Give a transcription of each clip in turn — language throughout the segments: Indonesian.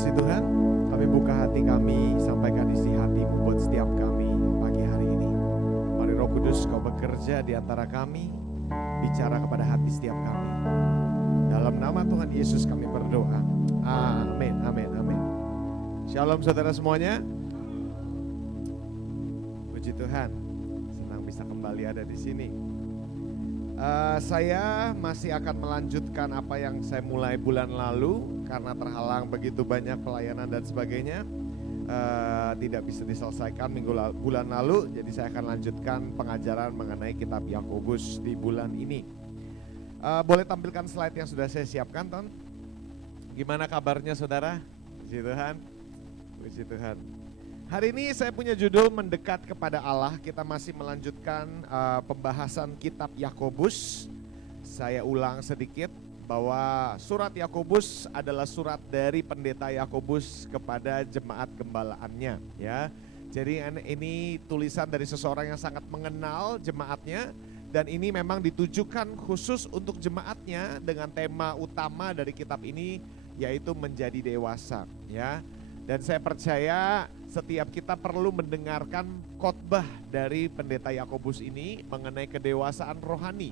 kasih Tuhan, kami buka hati kami, sampaikan isi hati-Mu buat setiap kami pagi hari ini. Mari Roh Kudus Kau bekerja di antara kami, bicara kepada hati setiap kami. Dalam nama Tuhan Yesus kami berdoa. Amin, amin, amin. Shalom saudara semuanya. Puji Tuhan, senang bisa kembali ada di sini. Saya masih akan melanjutkan apa yang saya mulai bulan lalu karena terhalang begitu banyak pelayanan dan sebagainya, tidak bisa diselesaikan bulan lalu. Jadi saya akan lanjutkan pengajaran mengenai kitab Yakobus di bulan ini. Boleh tampilkan slide yang sudah saya siapkan, Ton? Gimana kabarnya saudara? Puji Tuhan, puji Tuhan. Hari ini saya punya judul mendekat kepada Allah. Kita masih melanjutkan pembahasan kitab Yakobus. Saya ulang sedikit bahwa surat Yakobus adalah surat dari pendeta Yakobus kepada jemaat gembalaannya, ya. Jadi ini tulisan dari seseorang yang sangat mengenal jemaatnya, dan ini memang ditujukan khusus untuk jemaatnya dengan tema utama dari kitab ini, yaitu menjadi dewasa, ya. Dan saya percaya setiap kita perlu mendengarkan khotbah dari pendeta Yakobus ini mengenai kedewasaan rohani,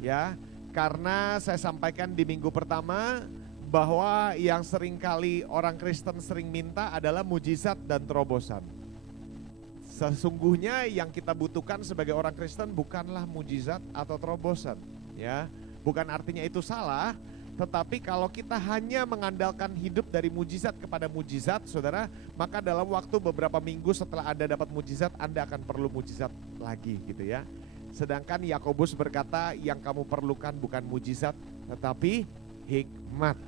ya. Karena saya sampaikan di minggu pertama bahwa yang seringkali orang Kristen sering minta adalah mujizat dan terobosan. Sesungguhnya yang kita butuhkan sebagai orang Kristen bukanlah mujizat atau terobosan, ya. Bukan artinya itu salah. Tetapi kalau kita hanya mengandalkan hidup dari mujizat kepada mujizat, saudara, maka dalam waktu beberapa minggu setelah Anda dapat mujizat, Anda akan perlu mujizat lagi, gitu ya. Sedangkan Yakobus berkata, yang kamu perlukan bukan mujizat, tetapi hikmat.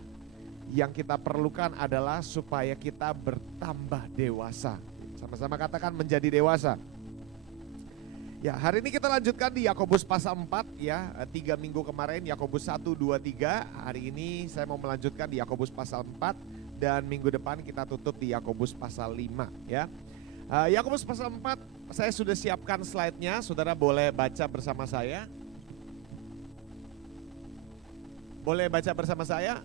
Yang kita perlukan adalah supaya kita bertambah dewasa. Sama-sama katakan menjadi dewasa. Ya, hari ini kita lanjutkan di Yakobus pasal 4, ya. 3 minggu kemarin Yakobus 1, 2, 3. Hari ini saya mau melanjutkan di Yakobus pasal 4 dan minggu depan kita tutup di Yakobus pasal 5, ya. Yakobus pasal 4 saya sudah siapkan slide-nya, saudara boleh baca bersama saya. Boleh baca bersama saya.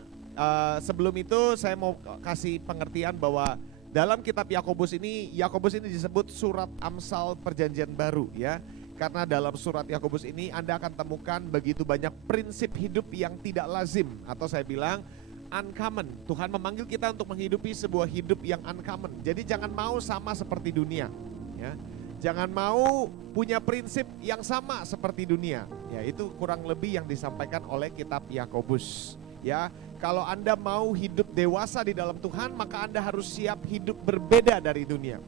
Sebelum itu saya mau kasih pengertian bahwa dalam kitab Yakobus ini disebut surat Amsal Perjanjian Baru, ya. Karena dalam surat Yakobus ini Anda akan temukan begitu banyak prinsip hidup yang tidak lazim, atau saya bilang uncommon. Tuhan memanggil kita untuk menghidupi sebuah hidup yang uncommon. Jadi jangan mau sama seperti dunia, ya. Jangan mau punya prinsip yang sama seperti dunia. Ya, itu kurang lebih yang disampaikan oleh kitab Yakobus, ya. Kalau Anda mau hidup dewasa di dalam Tuhan, maka Anda harus siap hidup berbeda dari dunia.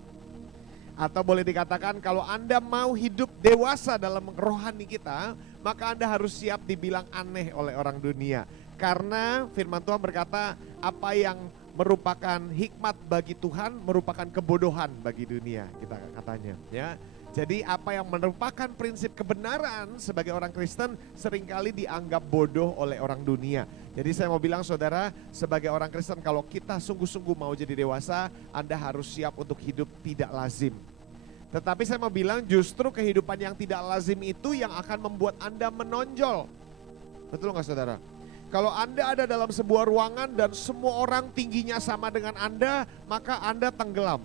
Atau boleh dikatakan kalau Anda mau hidup dewasa dalam rohani kita, maka Anda harus siap dibilang aneh oleh orang dunia. Karena firman Tuhan berkata, apa yang merupakan hikmat bagi Tuhan merupakan kebodohan bagi dunia, kita katanya, ya. Jadi apa yang merupakan prinsip kebenaran sebagai orang Kristen seringkali dianggap bodoh oleh orang dunia. Jadi saya mau bilang saudara, sebagai orang Kristen kalau kita sungguh-sungguh mau jadi dewasa, Anda harus siap untuk hidup tidak lazim. Tetapi saya mau bilang justru kehidupan yang tidak lazim itu yang akan membuat Anda menonjol. Betul nggak saudara? Kalau Anda ada dalam sebuah ruangan dan semua orang tingginya sama dengan Anda, maka Anda tenggelam.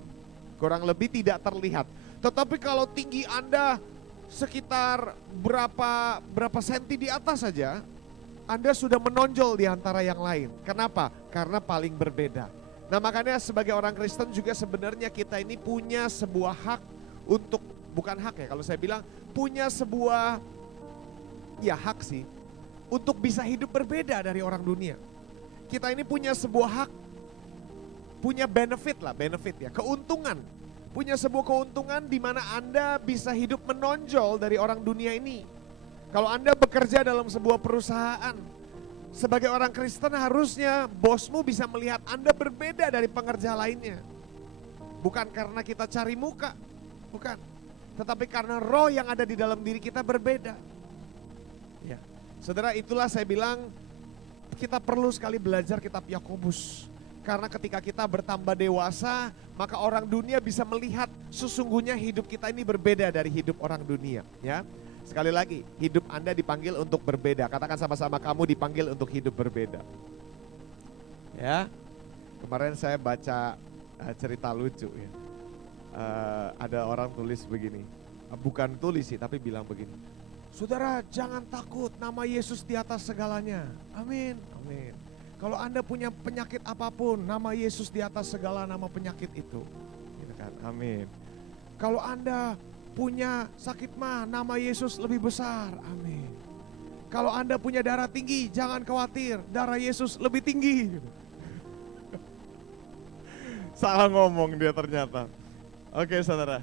Kurang lebih tidak terlihat. Tetapi kalau tinggi Anda sekitar berapa senti di atas saja, Anda sudah menonjol di antara yang lain. Kenapa? Karena paling berbeda. Nah, makanya sebagai orang Kristen juga sebenarnya kita ini punya sebuah hak untuk, bukan hak ya, kalau saya bilang punya sebuah, ya hak sih, untuk bisa hidup berbeda dari orang dunia. Kita ini punya sebuah hak, punya benefit ya, keuntungan. Punya sebuah keuntungan di mana Anda bisa hidup menonjol dari orang dunia ini. Kalau Anda bekerja dalam sebuah perusahaan, sebagai orang Kristen harusnya bosmu bisa melihat Anda berbeda dari pekerja lainnya. Bukan karena kita cari muka, bukan. Tetapi karena roh yang ada di dalam diri kita berbeda. Ya, saudara, itulah saya bilang kita perlu sekali belajar kitab Yakobus. Karena ketika kita bertambah dewasa, maka orang dunia bisa melihat sesungguhnya hidup kita ini berbeda dari hidup orang dunia, ya. Sekali lagi, hidup Anda dipanggil untuk berbeda. Katakan sama-sama, kamu dipanggil untuk hidup berbeda. Ya. Kemarin saya baca cerita lucu ya. Ada orang tulis begini, bukan tulis sih tapi bilang begini. Saudara jangan takut, nama Yesus di atas segalanya. Amin, amin. Kalau Anda punya penyakit apapun, nama Yesus di atas segala nama penyakit itu. Gitu kan? Amin. Kalau Anda punya sakit mah, nama Yesus lebih besar. Amin. Kalau Anda punya darah tinggi, jangan khawatir, darah Yesus lebih tinggi. Salah ngomong dia ternyata. Oke saudara,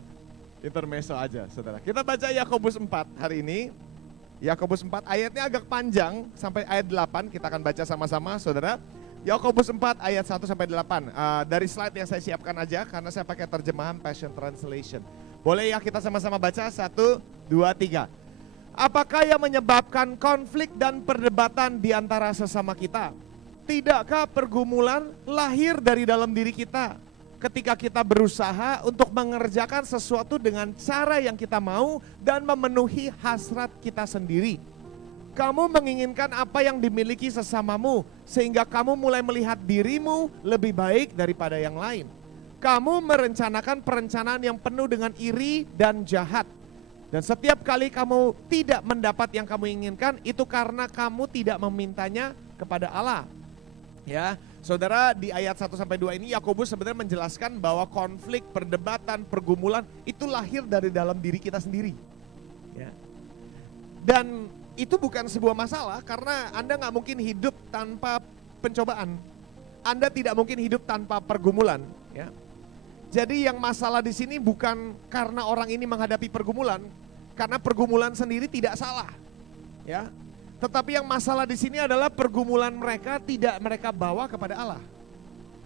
intermezzo aja saudara. Kita baca Yakobus 4 hari ini. Yakobus 4 ayatnya agak panjang sampai ayat 8, kita akan baca sama-sama saudara. Yakobus 4 ayat 1 sampai 8. Dari slide yang saya siapkan aja karena saya pakai terjemahan Passion Translation. Boleh ya kita sama-sama baca 1, 2, 3. Apakah yang menyebabkan konflik dan perdebatan di antara sesama kita? Tidakkah pergumulan lahir dari dalam diri kita? Ketika kita berusaha untuk mengerjakan sesuatu dengan cara yang kita mau dan memenuhi hasrat kita sendiri. Kamu menginginkan apa yang dimiliki sesamamu sehingga kamu mulai melihat dirimu lebih baik daripada yang lain. Kamu merencanakan perencanaan yang penuh dengan iri dan jahat. Dan setiap kali kamu tidak mendapat yang kamu inginkan, itu karena kamu tidak memintanya kepada Allah. Ya, saudara, di ayat 1 sampai 2 ini Yakobus sebenarnya menjelaskan bahwa konflik, perdebatan, pergumulan itu lahir dari dalam diri kita sendiri. Ya. Dan itu bukan sebuah masalah karena Anda nggak mungkin hidup tanpa pencobaan. Anda tidak mungkin hidup tanpa pergumulan. Ya. Jadi yang masalah di sini bukan karena orang ini menghadapi pergumulan, karena pergumulan sendiri tidak salah. Ya. Tetapi yang masalah di sini adalah pergumulan mereka tidak mereka bawa kepada Allah.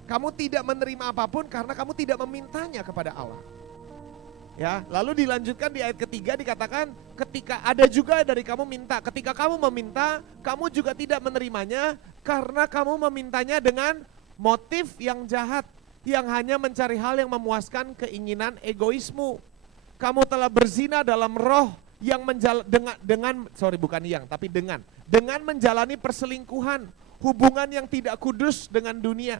Kamu tidak menerima apapun karena kamu tidak memintanya kepada Allah. Ya, lalu dilanjutkan di ayat ketiga dikatakan ketika ada juga dari kamu minta, ketika kamu meminta, kamu juga tidak menerimanya karena kamu memintanya dengan motif yang jahat, yang hanya mencari hal yang memuaskan keinginan egoismu. Kamu telah berzina dalam roh yang dengan menjalani perselingkuhan, hubungan yang tidak kudus dengan dunia.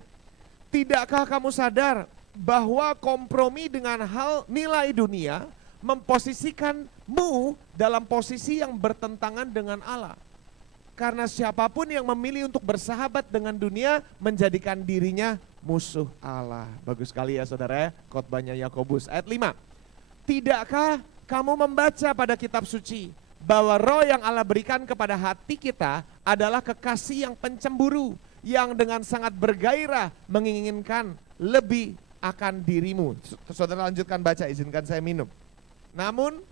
Tidakkah kamu sadar bahwa kompromi dengan hal nilai dunia memposisikanmu dalam posisi yang bertentangan dengan Allah? Karena siapapun yang memilih untuk bersahabat dengan dunia menjadikan dirinya musuh Allah. Bagus sekali ya saudara ya, khotbahnya Yakobus. Ayat 5. Tidakkah kamu membaca pada kitab suci bahwa roh yang Allah berikan kepada hati kita adalah kekasih yang pencemburu, yang dengan sangat bergairah menginginkan lebih akan dirimu. Saudara lanjutkan baca, izinkan saya minum. Namun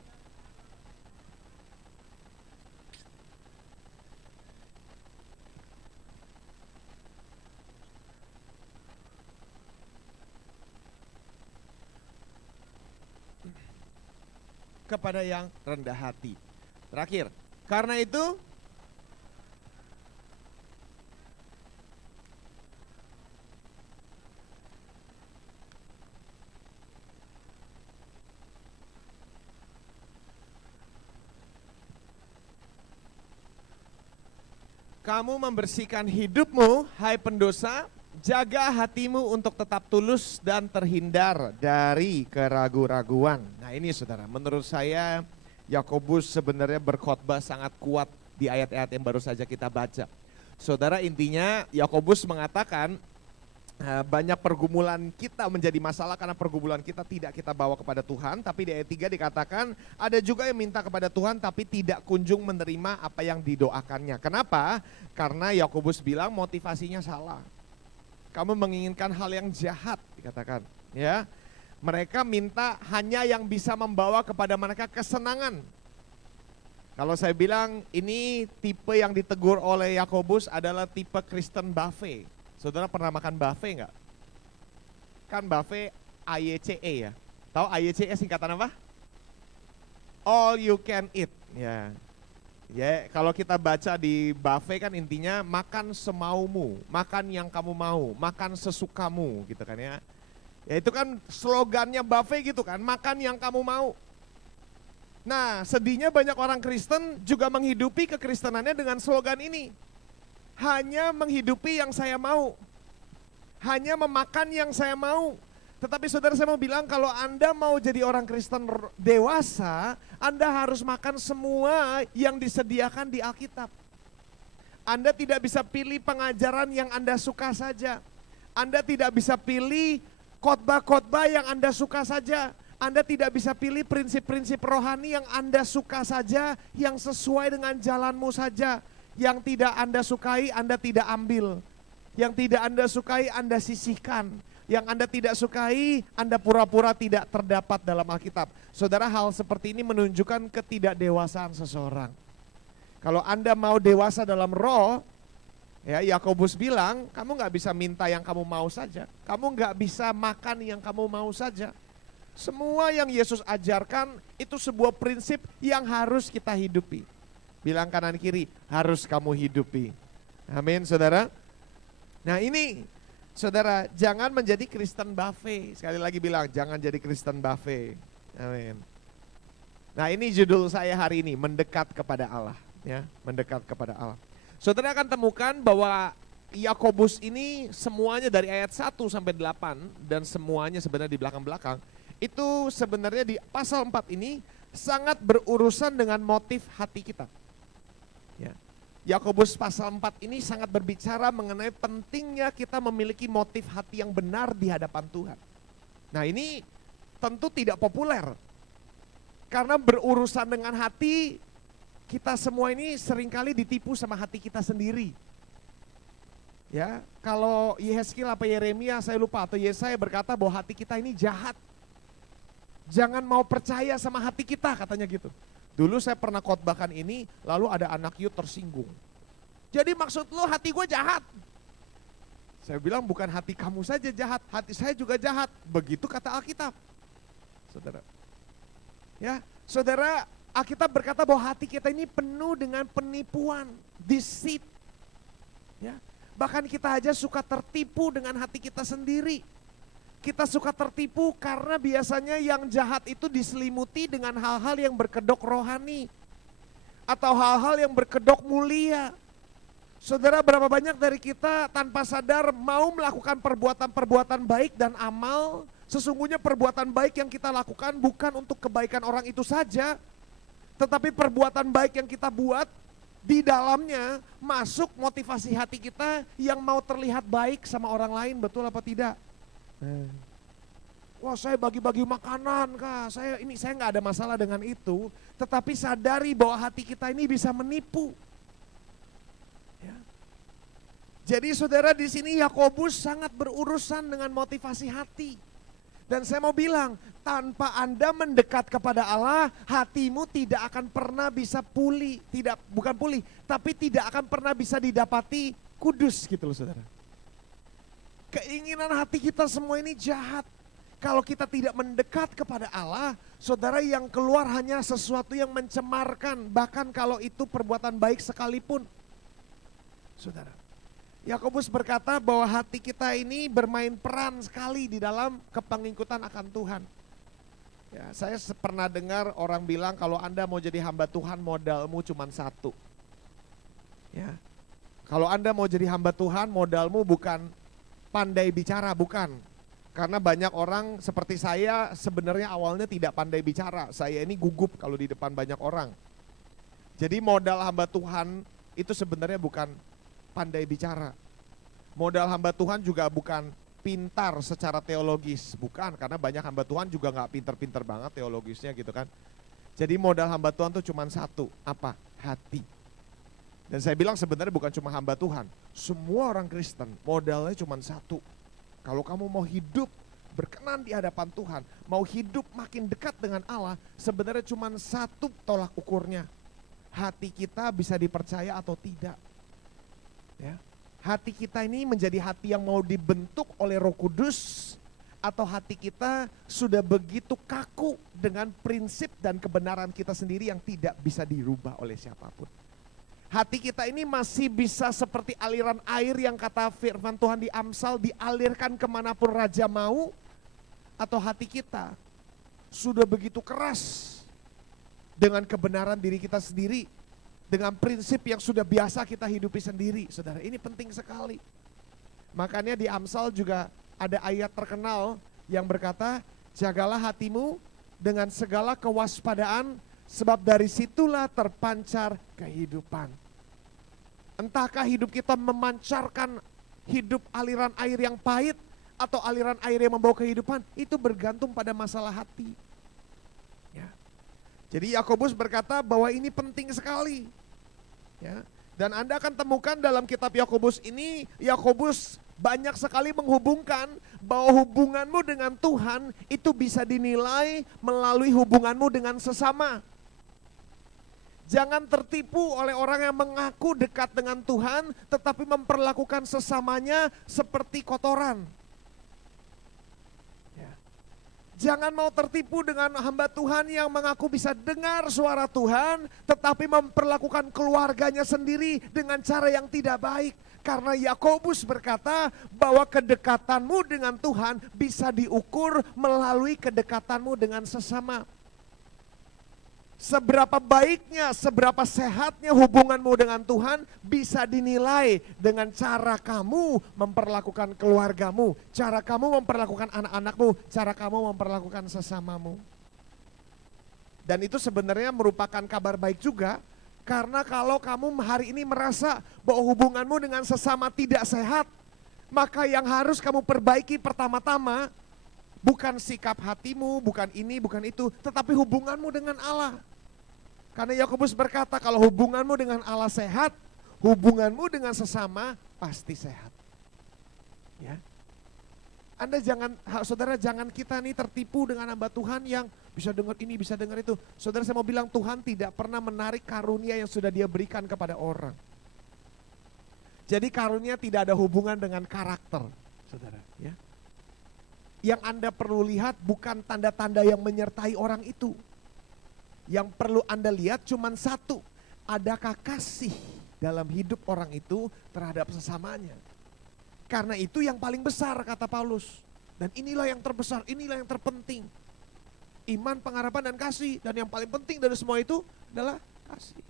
kepada yang rendah hati. Terakhir, karena itu kamu membersihkan hidupmu, hai pendosa, jaga hatimu untuk tetap tulus dan terhindar dari keraguan-raguan. Nah ini saudara, menurut saya Yakobus sebenarnya berkhotbah sangat kuat di ayat-ayat yang baru saja kita baca. Saudara, intinya Yakobus mengatakan banyak pergumulan kita menjadi masalah karena pergumulan kita tidak kita bawa kepada Tuhan. Tapi di ayat 3 dikatakan ada juga yang minta kepada Tuhan tapi tidak kunjung menerima apa yang didoakannya. Kenapa? Karena Yakobus bilang motivasinya salah. Kamu menginginkan hal yang jahat dikatakan, ya. Mereka minta hanya yang bisa membawa kepada mereka kesenangan. Kalau saya bilang ini tipe yang ditegur oleh Yakobus adalah tipe Kristen buffet. Saudara pernah makan buffet enggak? Kan buffet AYCE ya. Tahu AYCE singkatan apa? All you can eat. Ya. Ya, kalau kita baca di buffet kan intinya makan semaumu, makan yang kamu mau, makan sesukamu gitu kan ya. Ya itu kan slogannya buffet gitu kan, makan yang kamu mau. Nah, sedihnya banyak orang Kristen juga menghidupi kekristenannya dengan slogan ini. Hanya menghidupi yang saya mau. hanya memakan yang saya mau. Tetapi saudara, saya mau bilang kalau Anda mau jadi orang Kristen dewasa, Anda harus makan semua yang disediakan di Alkitab. Anda tidak bisa pilih pengajaran yang Anda suka saja. Anda tidak bisa pilih khotbah-khotbah yang Anda suka saja. Anda tidak bisa pilih prinsip-prinsip rohani yang Anda suka saja, yang sesuai dengan jalanmu saja. Yang tidak Anda sukai, Anda tidak ambil. Yang tidak Anda sukai, Anda sisihkan. Yang Anda tidak sukai, Anda pura-pura tidak terdapat dalam Alkitab. Saudara, hal seperti ini menunjukkan ketidakdewasaan seseorang. Kalau Anda mau dewasa dalam roh, ya Yakobus bilang, kamu gak bisa minta yang kamu mau saja. Kamu gak bisa makan yang kamu mau saja. Semua yang Yesus ajarkan itu sebuah prinsip yang harus kita hidupi. Bilang kanan kiri, harus kamu hidupi. Amin, saudara. Nah ini, saudara, jangan menjadi Kristen buffet. Sekali lagi bilang, jangan jadi Kristen buffet. Amin. Nah ini judul saya hari ini, mendekat kepada Allah. Ya, mendekat kepada Allah. Saudara akan temukan bahwa Yakobus ini semuanya dari ayat 1 sampai 8 dan semuanya sebenarnya di belakang-belakang. Itu sebenarnya di pasal 4 ini sangat berurusan dengan motif hati kita. Ya. Yakobus pasal 4 ini sangat berbicara mengenai pentingnya kita memiliki motif hati yang benar di hadapan Tuhan. Nah ini tentu tidak populer. Karena berurusan dengan hati, kita semua ini seringkali ditipu sama hati kita sendiri. Ya, kalau Yehezkiel apa Yeremia saya lupa atau Yesaya berkata bahwa hati kita ini jahat. Jangan mau percaya sama hati kita, katanya gitu. Dulu saya pernah khotbahkan ini, lalu ada anak youth tersinggung. Jadi maksud lo hati gue jahat? Saya bilang bukan hati kamu saja jahat, hati saya juga jahat. Begitu kata Alkitab. Saudara. Ya, saudara, Alkitab berkata bahwa hati kita ini penuh dengan penipuan, deceit. Ya, bahkan kita aja suka tertipu dengan hati kita sendiri. Kita suka tertipu karena biasanya yang jahat itu diselimuti dengan hal-hal yang berkedok rohani. Atau hal-hal yang berkedok mulia. Saudara, berapa banyak dari kita tanpa sadar mau melakukan perbuatan-perbuatan baik dan amal. Sesungguhnya perbuatan baik yang kita lakukan bukan untuk kebaikan orang itu saja. Tetapi perbuatan baik yang kita buat di dalamnya masuk motivasi hati kita yang mau terlihat baik sama orang lain, betul apa tidak? Wah saya bagi-bagi makanan kak, saya nggak ada masalah dengan itu. Tetapi sadari bahwa hati kita ini bisa menipu. Ya. Jadi saudara di sini Yakobus sangat berurusan dengan motivasi hati. Dan saya mau bilang, tanpa Anda mendekat kepada Allah, hatimu tidak akan pernah bisa pulih, bukan pulih, tapi tidak akan pernah bisa didapati kudus gitu loh saudara. Keinginan hati kita semua ini jahat. Kalau kita tidak mendekat kepada Allah, saudara, yang keluar hanya sesuatu yang mencemarkan, bahkan kalau itu perbuatan baik sekalipun. Saudara. Yakobus berkata bahwa hati kita ini bermain peran sekali di dalam kepengikutan akan Tuhan. Ya, saya pernah dengar orang bilang kalau Anda mau jadi hamba Tuhan modalmu cuma satu. Ya, kalau Anda mau jadi hamba Tuhan modalmu bukan pandai bicara, bukan. Karena banyak orang seperti saya sebenarnya awalnya tidak pandai bicara. Saya ini gugup kalau di depan banyak orang. Jadi modal hamba Tuhan itu sebenarnya bukan pandai bicara. Modal hamba Tuhan juga bukan pintar secara teologis, bukan, karena banyak hamba Tuhan juga gak pinter-pinter banget teologisnya gitu kan. Jadi modal hamba Tuhan tuh cuma satu, apa? Hati. Dan saya bilang sebenarnya bukan cuma hamba Tuhan, semua orang Kristen modalnya cuma satu. Kalau kamu mau hidup berkenan di hadapan Tuhan, mau hidup makin dekat dengan Allah, sebenarnya cuma satu tolak ukurnya. Hati kita bisa dipercaya atau tidak. Ya. Hati kita ini menjadi hati yang mau dibentuk oleh Roh Kudus, atau hati kita sudah begitu kaku dengan prinsip dan kebenaran kita sendiri yang tidak bisa dirubah oleh siapapun. Hati kita ini masih bisa seperti aliran air yang kata firman Tuhan di Amsal, dialirkan kemanapun Raja mau, atau hati kita sudah begitu keras dengan kebenaran diri kita sendiri, dengan prinsip yang sudah biasa kita hidupi sendiri. Saudara, ini penting sekali. Makanya di Amsal juga ada ayat terkenal yang berkata, jagalah hatimu dengan segala kewaspadaan, sebab dari situlah terpancar kehidupan. Entahkah hidup kita memancarkan hidup aliran air yang pahit atau aliran air yang membawa kehidupan, itu bergantung pada masalah hati. Ya. Jadi Yakobus berkata bahwa ini penting sekali. Ya. Dan Anda akan temukan dalam kitab Yakobus ini, Yakobus banyak sekali menghubungkan bahwa hubunganmu dengan Tuhan itu bisa dinilai melalui hubunganmu dengan sesama. Jangan tertipu oleh orang yang mengaku dekat dengan Tuhan tetapi memperlakukan sesamanya seperti kotoran. Jangan mau tertipu dengan hamba Tuhan yang mengaku bisa dengar suara Tuhan, tetapi memperlakukan keluarganya sendiri dengan cara yang tidak baik. Karena Yakobus berkata bahwa kedekatanmu dengan Tuhan bisa diukur melalui kedekatanmu dengan sesama. Seberapa baiknya, seberapa sehatnya hubunganmu dengan Tuhan bisa dinilai dengan cara kamu memperlakukan keluargamu, cara kamu memperlakukan anak-anakmu, cara kamu memperlakukan sesamamu. Dan itu sebenarnya merupakan kabar baik juga, karena kalau kamu hari ini merasa bahwa hubunganmu dengan sesama tidak sehat, maka yang harus kamu perbaiki pertama-tama bukan sikap hatimu, bukan ini, bukan itu, tetapi hubunganmu dengan Allah. Karena Yakobus berkata kalau hubunganmu dengan Allah sehat, hubunganmu dengan sesama pasti sehat. Ya. Anda jangan, saudara jangan kita nih tertipu dengan hamba Tuhan yang bisa dengar ini, bisa dengar itu. Saudara saya mau bilang Tuhan tidak pernah menarik karunia yang sudah Dia berikan kepada orang. Jadi karunia tidak ada hubungan dengan karakter, saudara. Ya. Yang Anda perlu lihat bukan tanda-tanda yang menyertai orang itu. Yang perlu Anda lihat cuma satu, adakah kasih dalam hidup orang itu terhadap sesamanya. Karena itu yang paling besar kata Paulus. Dan inilah yang terbesar, inilah yang terpenting. Iman, pengharapan, dan kasih. Dan yang paling penting dari semua itu adalah kasih.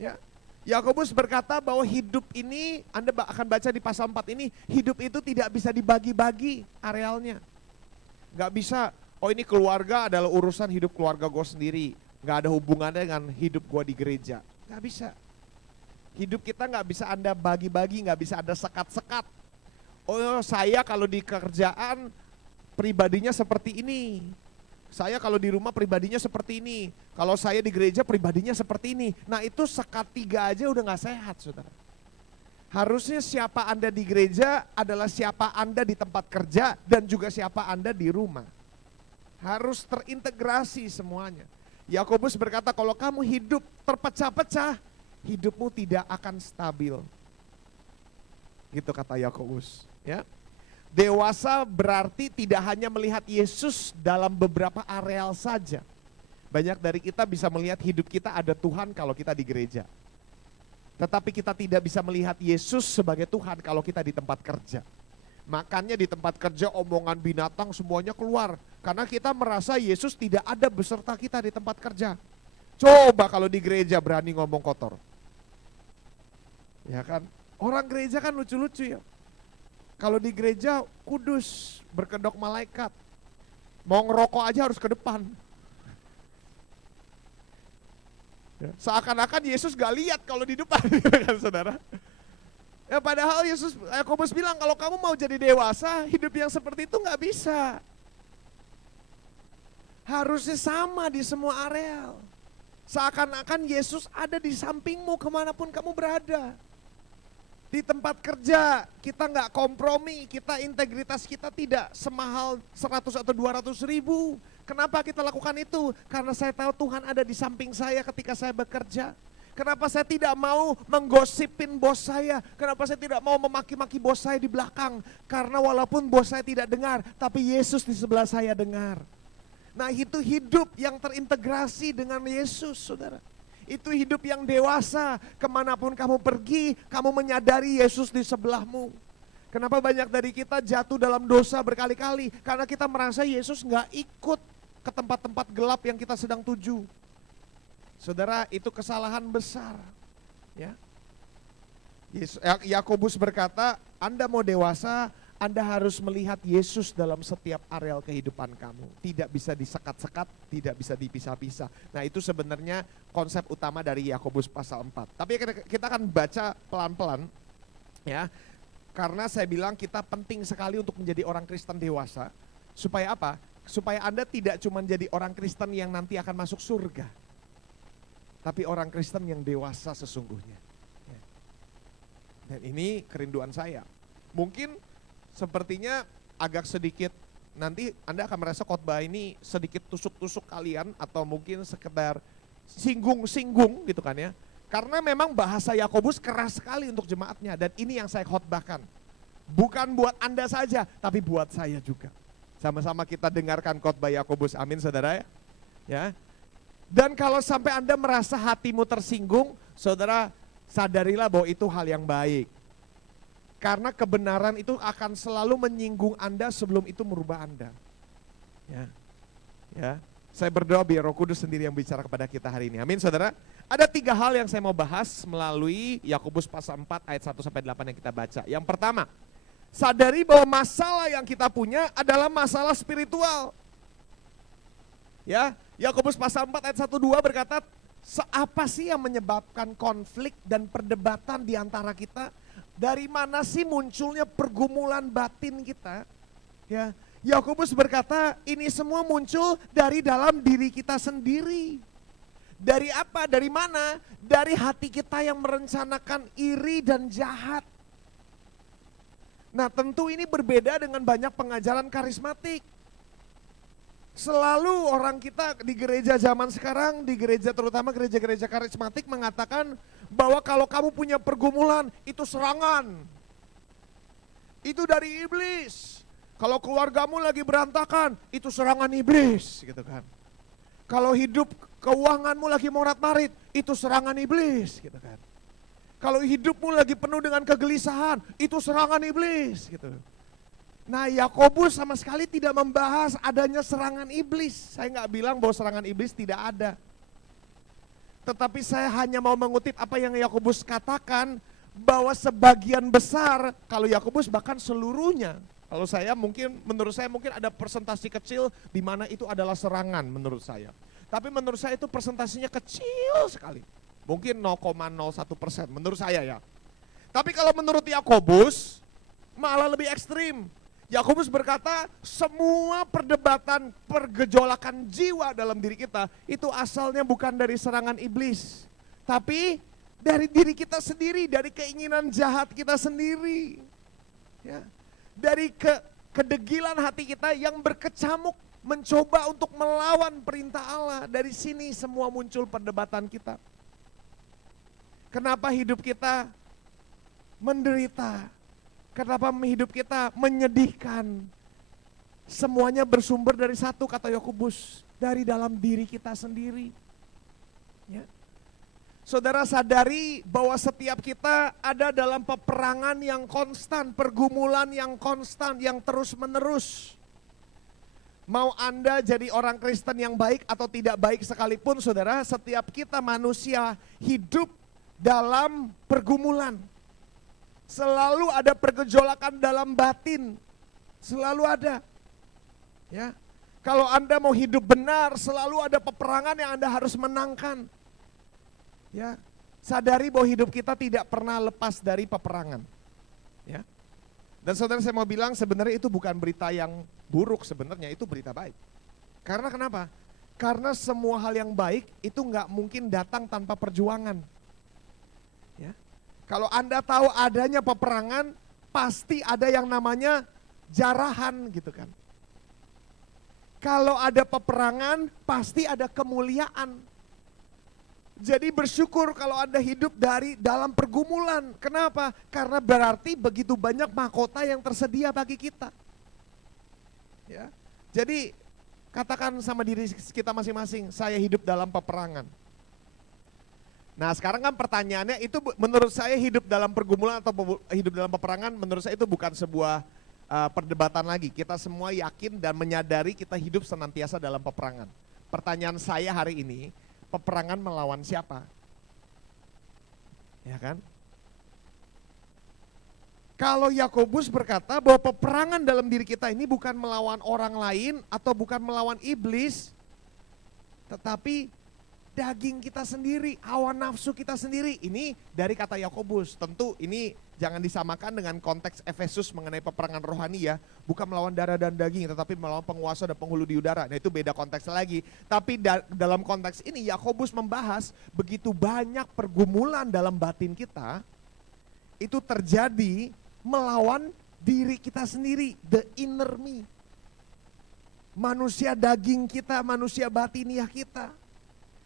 Ya. Yakobus berkata bahwa hidup ini, Anda akan baca di pasal 4 ini, hidup itu tidak bisa dibagi-bagi arealnya. Gak bisa, oh ini keluarga adalah urusan hidup keluarga gue sendiri. Gak ada hubungannya dengan hidup gue di gereja. Gak bisa. Hidup kita gak bisa Anda bagi-bagi, gak bisa Anda sekat-sekat. Oh saya kalau di kerjaan pribadinya seperti ini. Saya kalau di rumah pribadinya seperti ini. Kalau saya di gereja pribadinya seperti ini. Nah itu sekat tiga aja udah gak sehat saudara. Harusnya siapa Anda di gereja adalah siapa Anda di tempat kerja dan juga siapa Anda di rumah. Harus terintegrasi semuanya. Yakobus berkata kalau kamu hidup terpecah-pecah, hidupmu tidak akan stabil. Gitu kata Yakobus, ya. Dewasa berarti tidak hanya melihat Yesus dalam beberapa areal saja. Banyak dari kita bisa melihat hidup kita ada Tuhan kalau kita di gereja. Tetapi kita tidak bisa melihat Yesus sebagai Tuhan kalau kita di tempat kerja. Makanya di tempat kerja omongan binatang semuanya keluar. Karena kita merasa Yesus tidak ada beserta kita di tempat kerja. Coba kalau di gereja berani ngomong kotor. Ya kan? Orang gereja kan lucu-lucu ya. Kalau di gereja kudus, berkedok malaikat. Mau ngerokok aja harus ke depan. Ya, seakan-akan Yesus gak lihat kalau di depan, kan saudara. Ya padahal Yakobus bilang kalau kamu mau jadi dewasa, hidup yang seperti itu gak bisa. Harusnya sama di semua areal. Seakan-akan Yesus ada di sampingmu kemanapun kamu berada. Di tempat kerja kita gak kompromi, integritas kita tidak semahal 100 atau 200 ribu. Kenapa kita lakukan itu? Karena saya tahu Tuhan ada di samping saya ketika saya bekerja. Kenapa saya tidak mau menggosipin bos saya? Kenapa saya tidak mau memaki-maki bos saya di belakang? Karena walaupun bos saya tidak dengar, tapi Yesus di sebelah saya dengar. Nah itu hidup yang terintegrasi dengan Yesus, saudara. Itu hidup yang dewasa, kemanapun kamu pergi, kamu menyadari Yesus di sebelahmu. Kenapa banyak dari kita jatuh dalam dosa berkali-kali? Karena kita merasa Yesus gak ikut ke tempat-tempat gelap yang kita sedang tuju. Saudara, itu kesalahan besar. Ya. Yakobus berkata, Anda mau dewasa, Anda harus melihat Yesus dalam setiap areal kehidupan kamu. Tidak bisa disekat-sekat, tidak bisa dipisah-pisah. Nah itu sebenarnya konsep utama dari Yakobus pasal 4. Tapi kita akan baca pelan-pelan ya. Karena saya bilang kita penting sekali untuk menjadi orang Kristen dewasa. Supaya apa? Supaya Anda tidak cuma jadi orang Kristen yang nanti akan masuk surga. Tapi orang Kristen yang dewasa sesungguhnya. Dan ini kerinduan saya. Mungkin sepertinya agak sedikit, nanti Anda akan merasa khotbah ini sedikit tusuk-tusuk kalian atau mungkin sekedar singgung-singgung gitu kan ya. Karena memang bahasa Yakobus keras sekali untuk jemaatnya dan ini yang saya khotbahkan. Bukan buat Anda saja, tapi buat saya juga. Sama-sama kita dengarkan khotbah Yakobus, amin saudara ya. Dan kalau sampai Anda merasa hatimu tersinggung, saudara sadarilah bahwa itu hal yang baik. Karena kebenaran itu akan selalu menyinggung Anda sebelum itu merubah Anda. Ya. Saya berdoa biar Roh Kudus sendiri yang bicara kepada kita hari ini. Amin saudara. Ada 3 hal yang saya mau bahas melalui Yakobus pasal 4 ayat 1-8 yang kita baca. Yang pertama, sadari bahwa masalah yang kita punya adalah masalah spiritual. Ya, Yakobus pasal 4 ayat 1-2 berkata, apa sih yang menyebabkan konflik dan perdebatan di antara kita? Dari mana sih munculnya pergumulan batin kita? Ya, Yakobus berkata, ini semua muncul dari dalam diri kita sendiri. Dari apa? Dari mana? Dari hati kita yang merencanakan iri dan jahat. Nah tentu ini berbeda dengan banyak pengajaran karismatik. Selalu orang kita di gereja zaman sekarang, di gereja terutama gereja-gereja karismatik mengatakan bahwa kalau kamu punya pergumulan itu serangan. Itu dari iblis. Kalau keluargamu lagi berantakan itu serangan iblis gitu kan. Kalau hidup keuanganmu lagi morat-marit itu serangan iblis gitu kan. Kalau hidupmu lagi penuh dengan kegelisahan itu serangan iblis gitu. Nah Yakobus sama sekali tidak membahas adanya serangan iblis. Saya nggak bilang bahwa serangan iblis tidak ada. Tetapi saya hanya mau mengutip apa yang Yakobus katakan bahwa sebagian besar, kalau Yakobus bahkan seluruhnya. Kalau saya menurut saya mungkin ada persentase kecil di mana itu adalah serangan menurut saya. Tapi menurut saya itu persentasinya kecil sekali. Mungkin 0,01% menurut saya ya. Tapi kalau menurut Yakobus malah lebih ekstrim. Yakobus berkata semua perdebatan, pergejolakan jiwa dalam diri kita itu asalnya bukan dari serangan iblis. Tapi dari diri kita sendiri, dari keinginan jahat kita sendiri. Ya. Dari kedegilan hati kita yang berkecamuk mencoba untuk melawan perintah Allah. Dari sini semua muncul perdebatan kita. Kenapa hidup kita menderita? Kenapa hidup kita menyedihkan? Semuanya bersumber dari satu kata Yakobus, dari dalam diri kita sendiri. Ya. Saudara sadari bahwa setiap kita ada dalam peperangan yang konstan, pergumulan yang konstan, yang terus menerus. Mau Anda jadi orang Kristen yang baik atau tidak baik sekalipun saudara, setiap kita manusia hidup dalam pergumulan. Selalu ada pergejolakan dalam batin, selalu ada. Ya, kalau Anda mau hidup benar, selalu ada peperangan yang Anda harus menangkan. Ya, sadari bahwa hidup kita tidak pernah lepas dari peperangan. Ya. Dan saudara saya mau bilang sebenarnya itu bukan berita yang buruk, sebenarnya itu berita baik. Karena kenapa? Karena semua hal yang baik itu nggak mungkin datang tanpa perjuangan. Ya. Kalau Anda tahu adanya peperangan, pasti ada yang namanya jarahan gitu kan. Kalau ada peperangan, pasti ada kemuliaan. Jadi bersyukur kalau Anda hidup dari dalam pergumulan. Kenapa? Karena berarti begitu banyak mahkota yang tersedia bagi kita. Ya. Jadi katakan sama diri kita masing-masing, saya hidup dalam peperangan. Nah sekarang kan pertanyaannya itu menurut saya hidup dalam pergumulan atau hidup dalam peperangan menurut saya itu bukan sebuah perdebatan lagi. Kita semua yakin dan menyadari kita hidup senantiasa dalam peperangan. Pertanyaan saya hari ini, peperangan melawan siapa? Ya kan? Kalau Yakobus berkata bahwa peperangan dalam diri kita ini bukan melawan orang lain atau bukan melawan iblis, tetapi daging kita sendiri, hawa nafsu kita sendiri. Ini dari kata Yakobus. Tentu ini jangan disamakan dengan konteks Efesus mengenai peperangan rohani ya. Bukan melawan darah dan daging, tetapi melawan penguasa dan penghulu di udara. Nah itu beda konteks lagi. Tapi dalam konteks ini Yakobus membahas begitu banyak pergumulan dalam batin kita, itu terjadi melawan diri kita sendiri, the inner me. Manusia daging kita, manusia batiniah kita.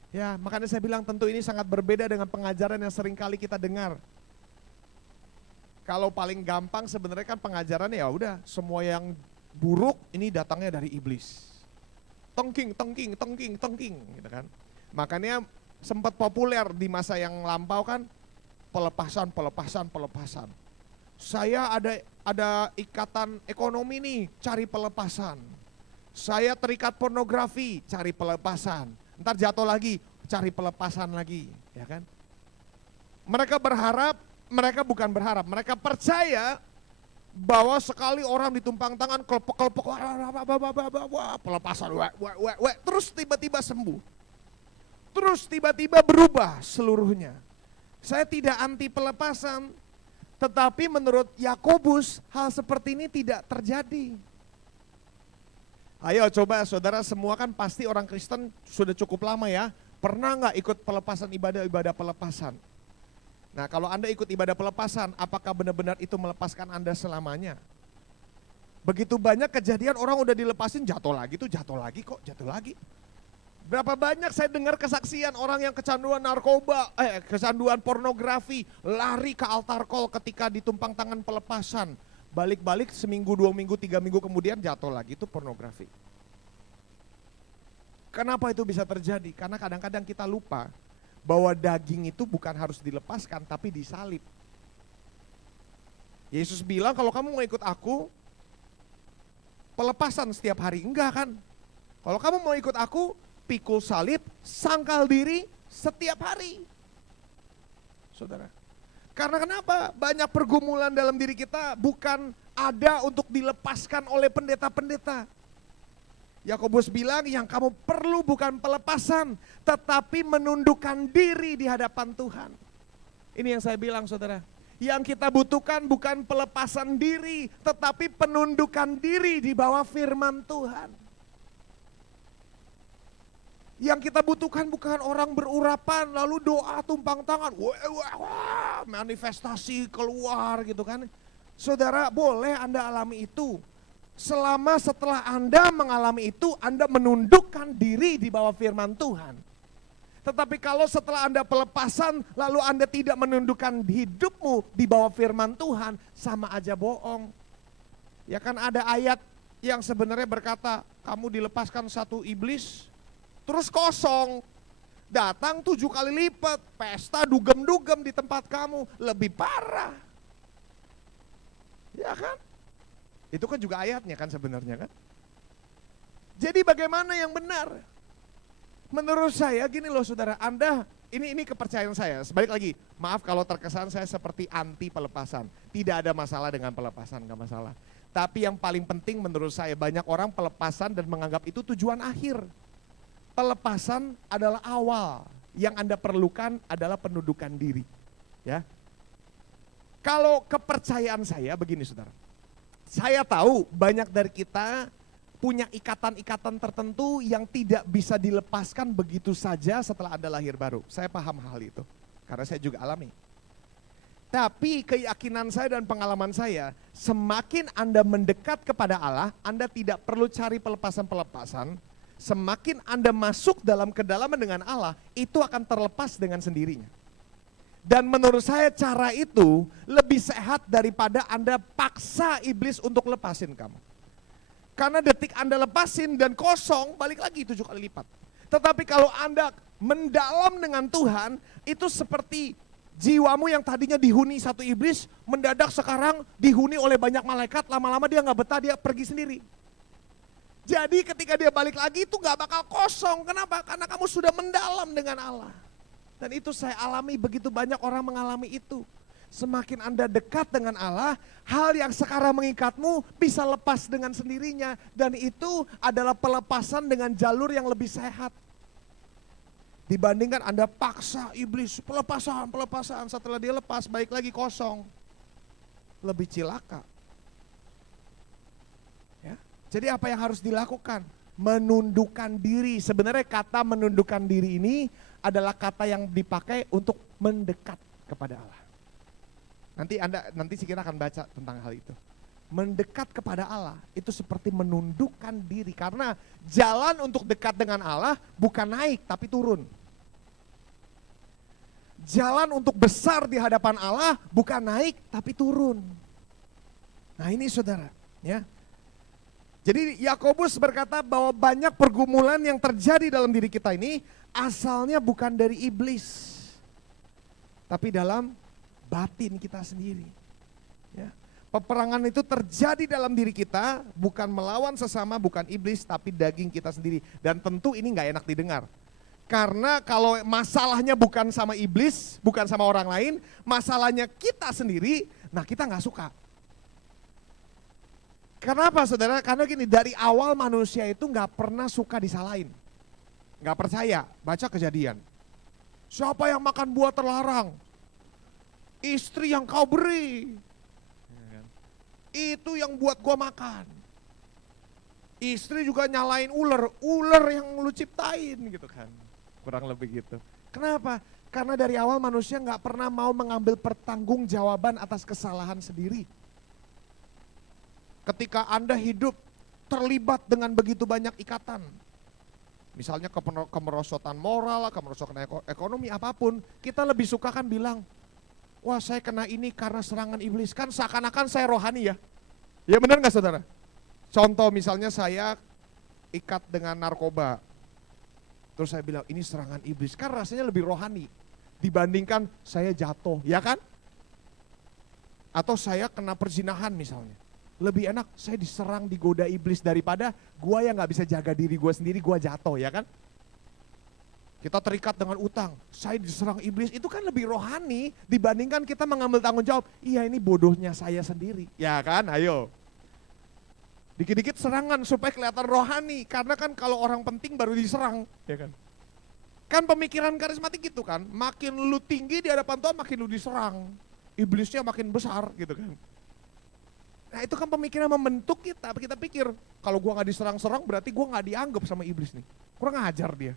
Ya, makanya saya bilang tentu ini sangat berbeda dengan pengajaran yang sering kali kita dengar. Kalau paling gampang sebenarnya kan pengajaran ya udah semua yang buruk ini datangnya dari iblis. Tengking gitu kan. Makanya sempat populer di masa yang lampau kan pelepasan. Saya ada ikatan ekonomi nih, cari pelepasan. Saya terikat pornografi, cari pelepasan. Ntar jatuh lagi, cari pelepasan lagi, ya kan? Mereka bukan berharap, mereka percaya bahwa sekali orang ditumpang tangan, kelepek, pelepasan, terus tiba-tiba sembuh. Terus tiba-tiba berubah seluruhnya. Saya tidak anti pelepasan, tetapi menurut Yakobus hal seperti ini tidak terjadi. Ayo coba saudara semua kan pasti orang Kristen sudah cukup lama ya. Pernah nggak ikut pelepasan ibadah pelepasan? Nah kalau Anda ikut ibadah pelepasan, apakah benar-benar itu melepaskan Anda selamanya? Begitu banyak kejadian orang udah dilepasin jatuh lagi. Berapa banyak saya dengar kesaksian orang yang kecanduan narkoba, kecanduan pornografi, lari ke altar call ketika ditumpang tangan pelepasan. Balik-balik seminggu, 2 minggu, 3 minggu kemudian jatuh lagi, itu pornografi. Kenapa itu bisa terjadi? Karena kadang-kadang kita lupa bahwa daging itu bukan harus dilepaskan tapi disalib. Yesus bilang kalau kamu mau ikut aku, pelepasan setiap hari. Enggak kan? Kalau kamu mau ikut aku, pikul salib, sangkal diri setiap hari. Saudara. Karena kenapa? Banyak pergumulan dalam diri kita bukan ada untuk dilepaskan oleh pendeta-pendeta. Yakobus bilang yang kamu perlu bukan pelepasan, tetapi menundukkan diri di hadapan Tuhan. Ini yang saya bilang saudara. Yang kita butuhkan bukan pelepasan diri, tetapi penundukan diri di bawah firman Tuhan. Yang kita butuhkan bukan orang berurapan lalu doa tumpang tangan, wah, manifestasi keluar gitu kan. Saudara boleh Anda alami itu. Selama setelah Anda mengalami itu, Anda menundukkan diri di bawah firman Tuhan. Tetapi kalau setelah Anda pelepasan, lalu Anda tidak menundukkan hidupmu di bawah firman Tuhan, sama aja bohong. Ya kan ada ayat yang sebenarnya berkata, kamu dilepaskan satu iblis, terus kosong, datang 7 kali lipat, pesta dugem-dugem di tempat kamu, lebih parah. Ya kan? Itu kan juga ayatnya kan sebenarnya kan. Jadi bagaimana yang benar? Menurut saya gini loh saudara, Anda, ini kepercayaan saya, sebalik lagi, maaf kalau terkesan saya seperti anti pelepasan. Tidak ada masalah dengan pelepasan, gak masalah. Tapi yang paling penting menurut saya, banyak orang pelepasan dan menganggap itu tujuan akhir. Pelepasan adalah awal, yang Anda perlukan adalah penundukan diri. Ya. Kalau kepercayaan saya begini saudara, saya tahu banyak dari kita punya ikatan-ikatan tertentu yang tidak bisa dilepaskan begitu saja setelah Anda lahir baru. Saya paham hal itu, karena saya juga alami. Tapi keyakinan saya dan pengalaman saya, semakin Anda mendekat kepada Allah, Anda tidak perlu cari pelepasan-pelepasan. Semakin Anda masuk dalam kedalaman dengan Allah, itu akan terlepas dengan sendirinya. Dan menurut saya cara itu lebih sehat daripada Anda paksa iblis untuk lepasin kamu. Karena detik Anda lepasin dan kosong, balik lagi 7 kali lipat. Tetapi kalau Anda mendalam dengan Tuhan, itu seperti jiwamu yang tadinya dihuni satu iblis, mendadak sekarang dihuni oleh banyak malaikat, lama-lama dia gak betah, dia pergi sendiri. Jadi ketika dia balik lagi itu gak bakal kosong. Kenapa? Karena kamu sudah mendalam dengan Allah. Dan itu saya alami, begitu banyak orang mengalami itu. semakin Anda dekat dengan Allah, hal yang sekarang mengikatmu bisa lepas dengan sendirinya. Dan itu adalah pelepasan dengan jalur yang lebih sehat. Dibandingkan Anda paksa iblis, pelepasan, setelah dia lepas, baik lagi kosong. Lebih cilaka. Ya. Jadi apa yang harus dilakukan? Menundukkan diri. Sebenarnya kata menundukkan diri ini adalah kata yang dipakai untuk mendekat kepada Allah. Nanti kita akan baca tentang hal itu. Mendekat kepada Allah itu seperti menundukkan diri, karena jalan untuk dekat dengan Allah bukan naik tapi turun. Jalan untuk besar di hadapan Allah bukan naik tapi turun. Nah ini saudara, ya. Jadi Yakobus berkata bahwa banyak pergumulan yang terjadi dalam diri kita ini asalnya bukan dari iblis, tapi dalam batin kita sendiri. Ya. Peperangan itu terjadi dalam diri kita, bukan melawan sesama, bukan iblis, tapi daging kita sendiri. Dan tentu ini gak enak didengar. Karena kalau masalahnya bukan sama iblis, bukan sama orang lain, masalahnya kita sendiri, nah kita gak suka. Kenapa saudara? Karena gini, dari awal manusia itu gak pernah suka disalahin. Gak percaya, baca Kejadian. Siapa yang makan buah terlarang? Istri yang kau beri. Itu yang buat gua makan. Istri juga nyalain ular yang lu ciptain gitu kan. Kurang lebih gitu. Kenapa? Karena dari awal manusia gak pernah mau mengambil pertanggungjawaban atas kesalahan sendiri. Ketika Anda hidup terlibat dengan begitu banyak ikatan, misalnya kemerosotan moral, kemerosotan ekonomi, apapun, kita lebih suka kan bilang, wah saya kena ini karena serangan iblis, kan seakan-akan saya rohani ya. Ya benar gak saudara? Contoh misalnya saya ikat dengan narkoba, terus saya bilang ini serangan iblis, kan rasanya lebih rohani dibandingkan saya jatuh, ya kan? Atau saya kena perzinahan misalnya. Lebih enak saya diserang, digoda iblis daripada gua yang gak bisa jaga diri gua sendiri, gua jatuh, ya kan? Kita terikat dengan utang, saya diserang iblis, itu kan lebih rohani dibandingkan kita mengambil tanggung jawab. Iya ini bodohnya saya sendiri, ya kan? Ayo. Dikit-dikit serangan supaya kelihatan rohani, karena kan kalau orang penting baru diserang, ya kan? Kan pemikiran karismatik gitu kan, makin lu tinggi di hadapan Tuhan makin lu diserang, iblisnya makin besar gitu kan. Nah itu kan pemikiran membentuk kita pikir kalau gua gak diserang-serang berarti gua gak dianggap sama iblis nih, kurang ajar dia.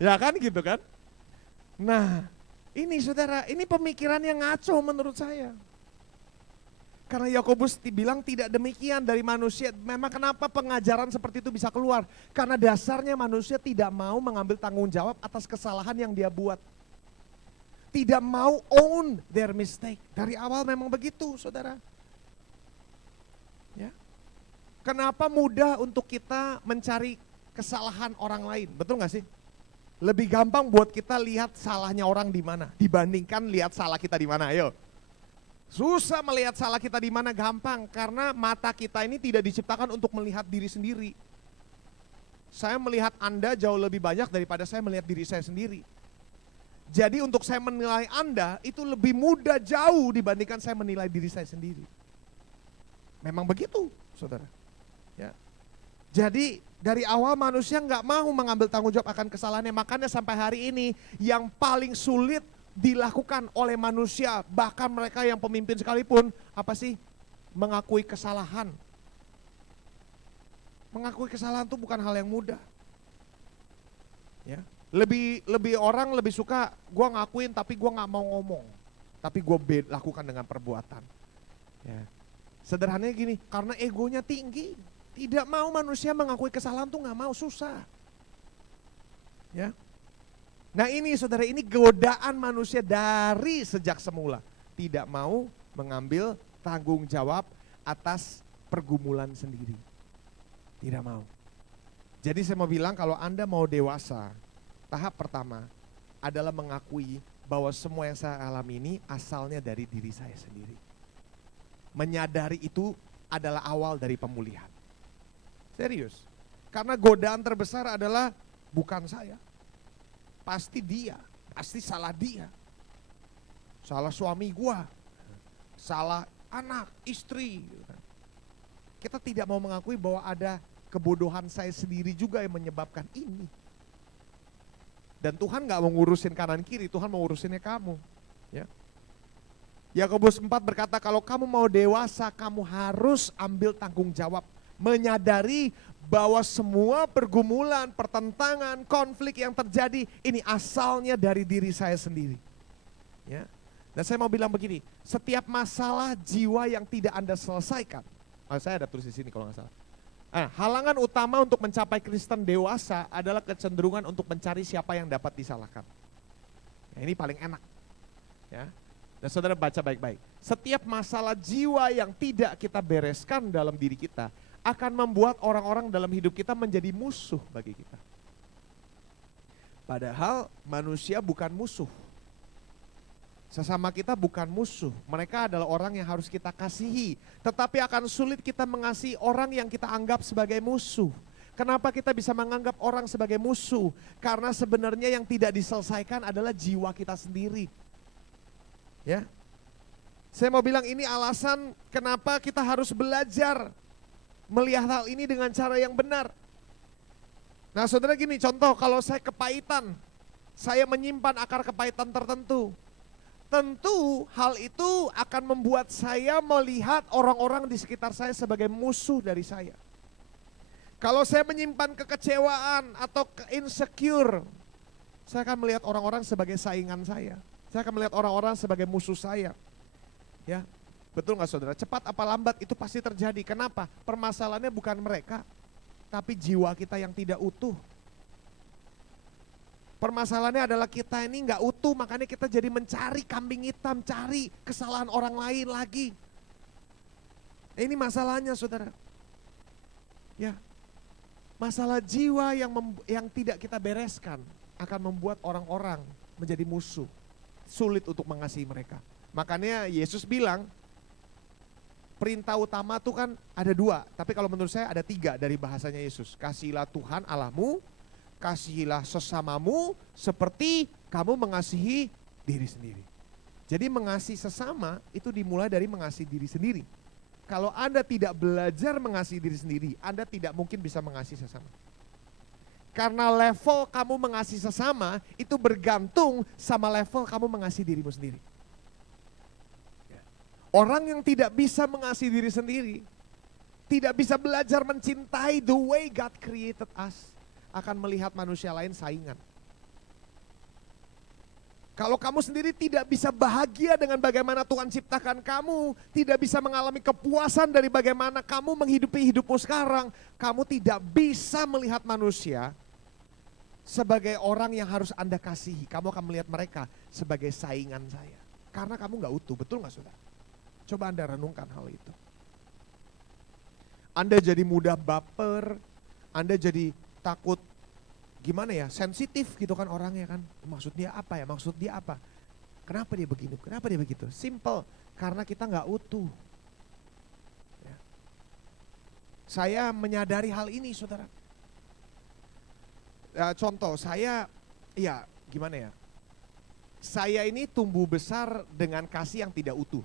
Ya kan gitu kan. Nah ini saudara, ini pemikiran yang ngaco menurut saya. Karena Yakobus bilang tidak demikian dari manusia. Memang kenapa pengajaran seperti itu bisa keluar? Karena dasarnya manusia tidak mau mengambil tanggung jawab atas kesalahan yang dia buat. Tidak mau own their mistake. Dari awal memang begitu saudara. Ya. Kenapa mudah untuk kita mencari kesalahan orang lain? Betul gak sih? Lebih gampang buat kita lihat salahnya orang di mana dibandingkan lihat salah kita di mana. Ayo. Susah melihat salah kita di mana, gampang karena mata kita ini tidak diciptakan untuk melihat diri sendiri. Saya melihat Anda jauh lebih banyak daripada saya melihat diri saya sendiri. Jadi untuk saya menilai Anda itu lebih mudah jauh dibandingkan saya menilai diri saya sendiri. Memang begitu, saudara. Ya. Jadi dari awal manusia nggak mau mengambil tanggung jawab akan kesalahannya. Makanya sampai hari ini yang paling sulit dilakukan oleh manusia, bahkan mereka yang pemimpin sekalipun, apa sih? Mengakui kesalahan. Mengakui kesalahan itu bukan hal yang mudah. Ya. Lebih orang lebih suka gua ngakuin tapi gua nggak mau ngomong, tapi gua lakukan dengan perbuatan. Ya. Sederhananya gini, karena egonya tinggi, tidak mau manusia mengakui kesalahan tuh nggak mau, susah. Ya. Nah ini saudara, ini godaan manusia dari sejak semula. Tidak mau mengambil tanggung jawab atas pergumulan sendiri. Tidak mau. Jadi saya mau bilang kalau Anda mau dewasa, tahap pertama adalah mengakui bahwa semua yang saya alami ini asalnya dari diri saya sendiri. Menyadari itu adalah awal dari pemulihan. Serius. Karena godaan terbesar adalah bukan saya. Pasti dia, pasti salah dia. Salah suami gua. salah anak, istri. Kita tidak mau mengakui bahwa ada kebodohan saya sendiri juga yang menyebabkan ini. Dan Tuhan gak mau ngurusin kanan kiri, Tuhan mau ngurusinnya kamu. Ya. Yakobus 4 berkata, kalau kamu mau dewasa, kamu harus ambil tanggung jawab. Menyadari bahwa semua pergumulan, pertentangan, konflik yang terjadi, ini asalnya dari diri saya sendiri. Ya. Dan saya mau bilang begini, setiap masalah jiwa yang tidak Anda selesaikan, saya ada tulis di sini kalau nggak salah. Halangan utama untuk mencapai Kristen dewasa adalah kecenderungan untuk mencari siapa yang dapat disalahkan. Nah, ini paling enak. Ya. Dan saudara baca baik-baik. Setiap masalah jiwa yang tidak kita bereskan dalam diri kita akan membuat orang-orang dalam hidup kita menjadi musuh bagi kita. Padahal manusia bukan musuh. Sesama kita bukan musuh, mereka adalah orang yang harus kita kasihi. Tetapi akan sulit kita mengasihi orang yang kita anggap sebagai musuh. Kenapa kita bisa menganggap orang sebagai musuh? Karena sebenarnya yang tidak diselesaikan adalah jiwa kita sendiri. Ya, saya mau bilang ini alasan kenapa kita harus belajar melihat hal ini dengan cara yang benar. Nah saudara gini, contoh kalau saya kepahitan, saya menyimpan akar kepahitan tertentu. Tentu hal itu akan membuat saya melihat orang-orang di sekitar saya sebagai musuh dari saya. Kalau saya menyimpan kekecewaan atau insecure, saya akan melihat orang-orang sebagai saingan saya. Saya akan melihat orang-orang sebagai musuh saya. Ya, betul nggak saudara? Cepat apa lambat itu pasti terjadi. Kenapa? Permasalahannya bukan mereka, tapi jiwa kita yang tidak utuh. Permasalahannya adalah kita ini nggak utuh, makanya kita jadi mencari kambing hitam, cari kesalahan orang lain lagi. Ini masalahnya saudara. Ya, masalah jiwa yang tidak kita bereskan akan membuat orang-orang menjadi musuh. Sulit untuk mengasihi mereka. Makanya Yesus bilang, perintah utama tuh kan ada 2, tapi kalau menurut saya ada 3 dari bahasanya Yesus. Kasihilah Tuhan Allahmu, kasihilah sesamamu seperti kamu mengasihi diri sendiri. Jadi mengasihi sesama itu dimulai dari mengasihi diri sendiri. Kalau Anda tidak belajar mengasihi diri sendiri, Anda tidak mungkin bisa mengasihi sesama. Karena level kamu mengasihi sesama itu bergantung sama level kamu mengasihi dirimu sendiri. Orang yang tidak bisa mengasihi diri sendiri, tidak bisa belajar mencintai the way God created us, akan melihat manusia lain saingan. Kalau kamu sendiri tidak bisa bahagia dengan bagaimana Tuhan ciptakan kamu, tidak bisa mengalami kepuasan dari bagaimana kamu menghidupi hidupmu sekarang, kamu tidak bisa melihat manusia sebagai orang yang harus Anda kasihi. Kamu akan melihat mereka sebagai saingan saya. Karena kamu gak utuh, betul gak saudara? Coba Anda renungkan hal itu. Anda jadi mudah baper, Anda jadi takut gimana ya, sensitif gitu kan orangnya kan. Maksud dia apa ya, maksud dia apa. Kenapa dia begini, kenapa dia begitu. Simple, karena kita gak utuh. Ya. Saya menyadari hal ini saudara. Contoh saya, ya gimana ya. Saya ini tumbuh besar dengan kasih yang tidak utuh.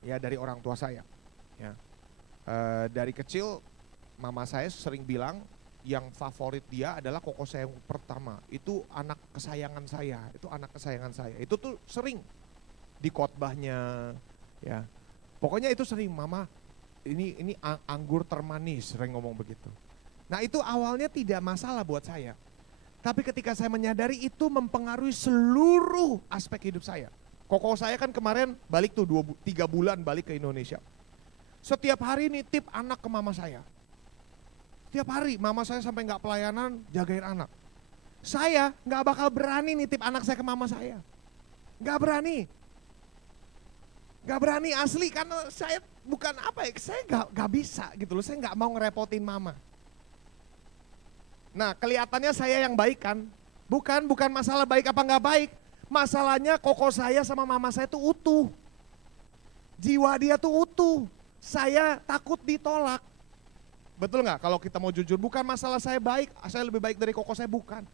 Ya dari orang tua saya. Ya. Dari kecil mama saya sering bilang, yang favorit dia adalah koko saya yang pertama. Itu anak kesayangan saya, itu anak kesayangan saya. Itu tuh sering di khotbahnya, ya. Pokoknya itu sering, mama ini anggur termanis, sering ngomong begitu. Nah itu awalnya tidak masalah buat saya. Tapi ketika saya menyadari itu mempengaruhi seluruh aspek hidup saya. Koko saya kan kemarin balik tuh 3 bulan balik ke Indonesia. Setiap hari nitip anak ke mama saya. Tiap hari mama saya sampai gak pelayanan jagain anak. Saya gak bakal berani nitip anak saya ke mama saya. Gak berani. Gak berani asli karena saya bukan apa ya, saya gak bisa gitu loh. Saya gak mau ngerepotin mama. Nah kelihatannya saya yang baik kan. Bukan masalah baik apa gak baik. Masalahnya koko saya sama mama saya tuh utuh. Jiwa dia tuh utuh. Saya takut ditolak. Betul nggak? Kalau kita mau jujur, bukan masalah saya baik, saya lebih baik dari koko saya, bukan.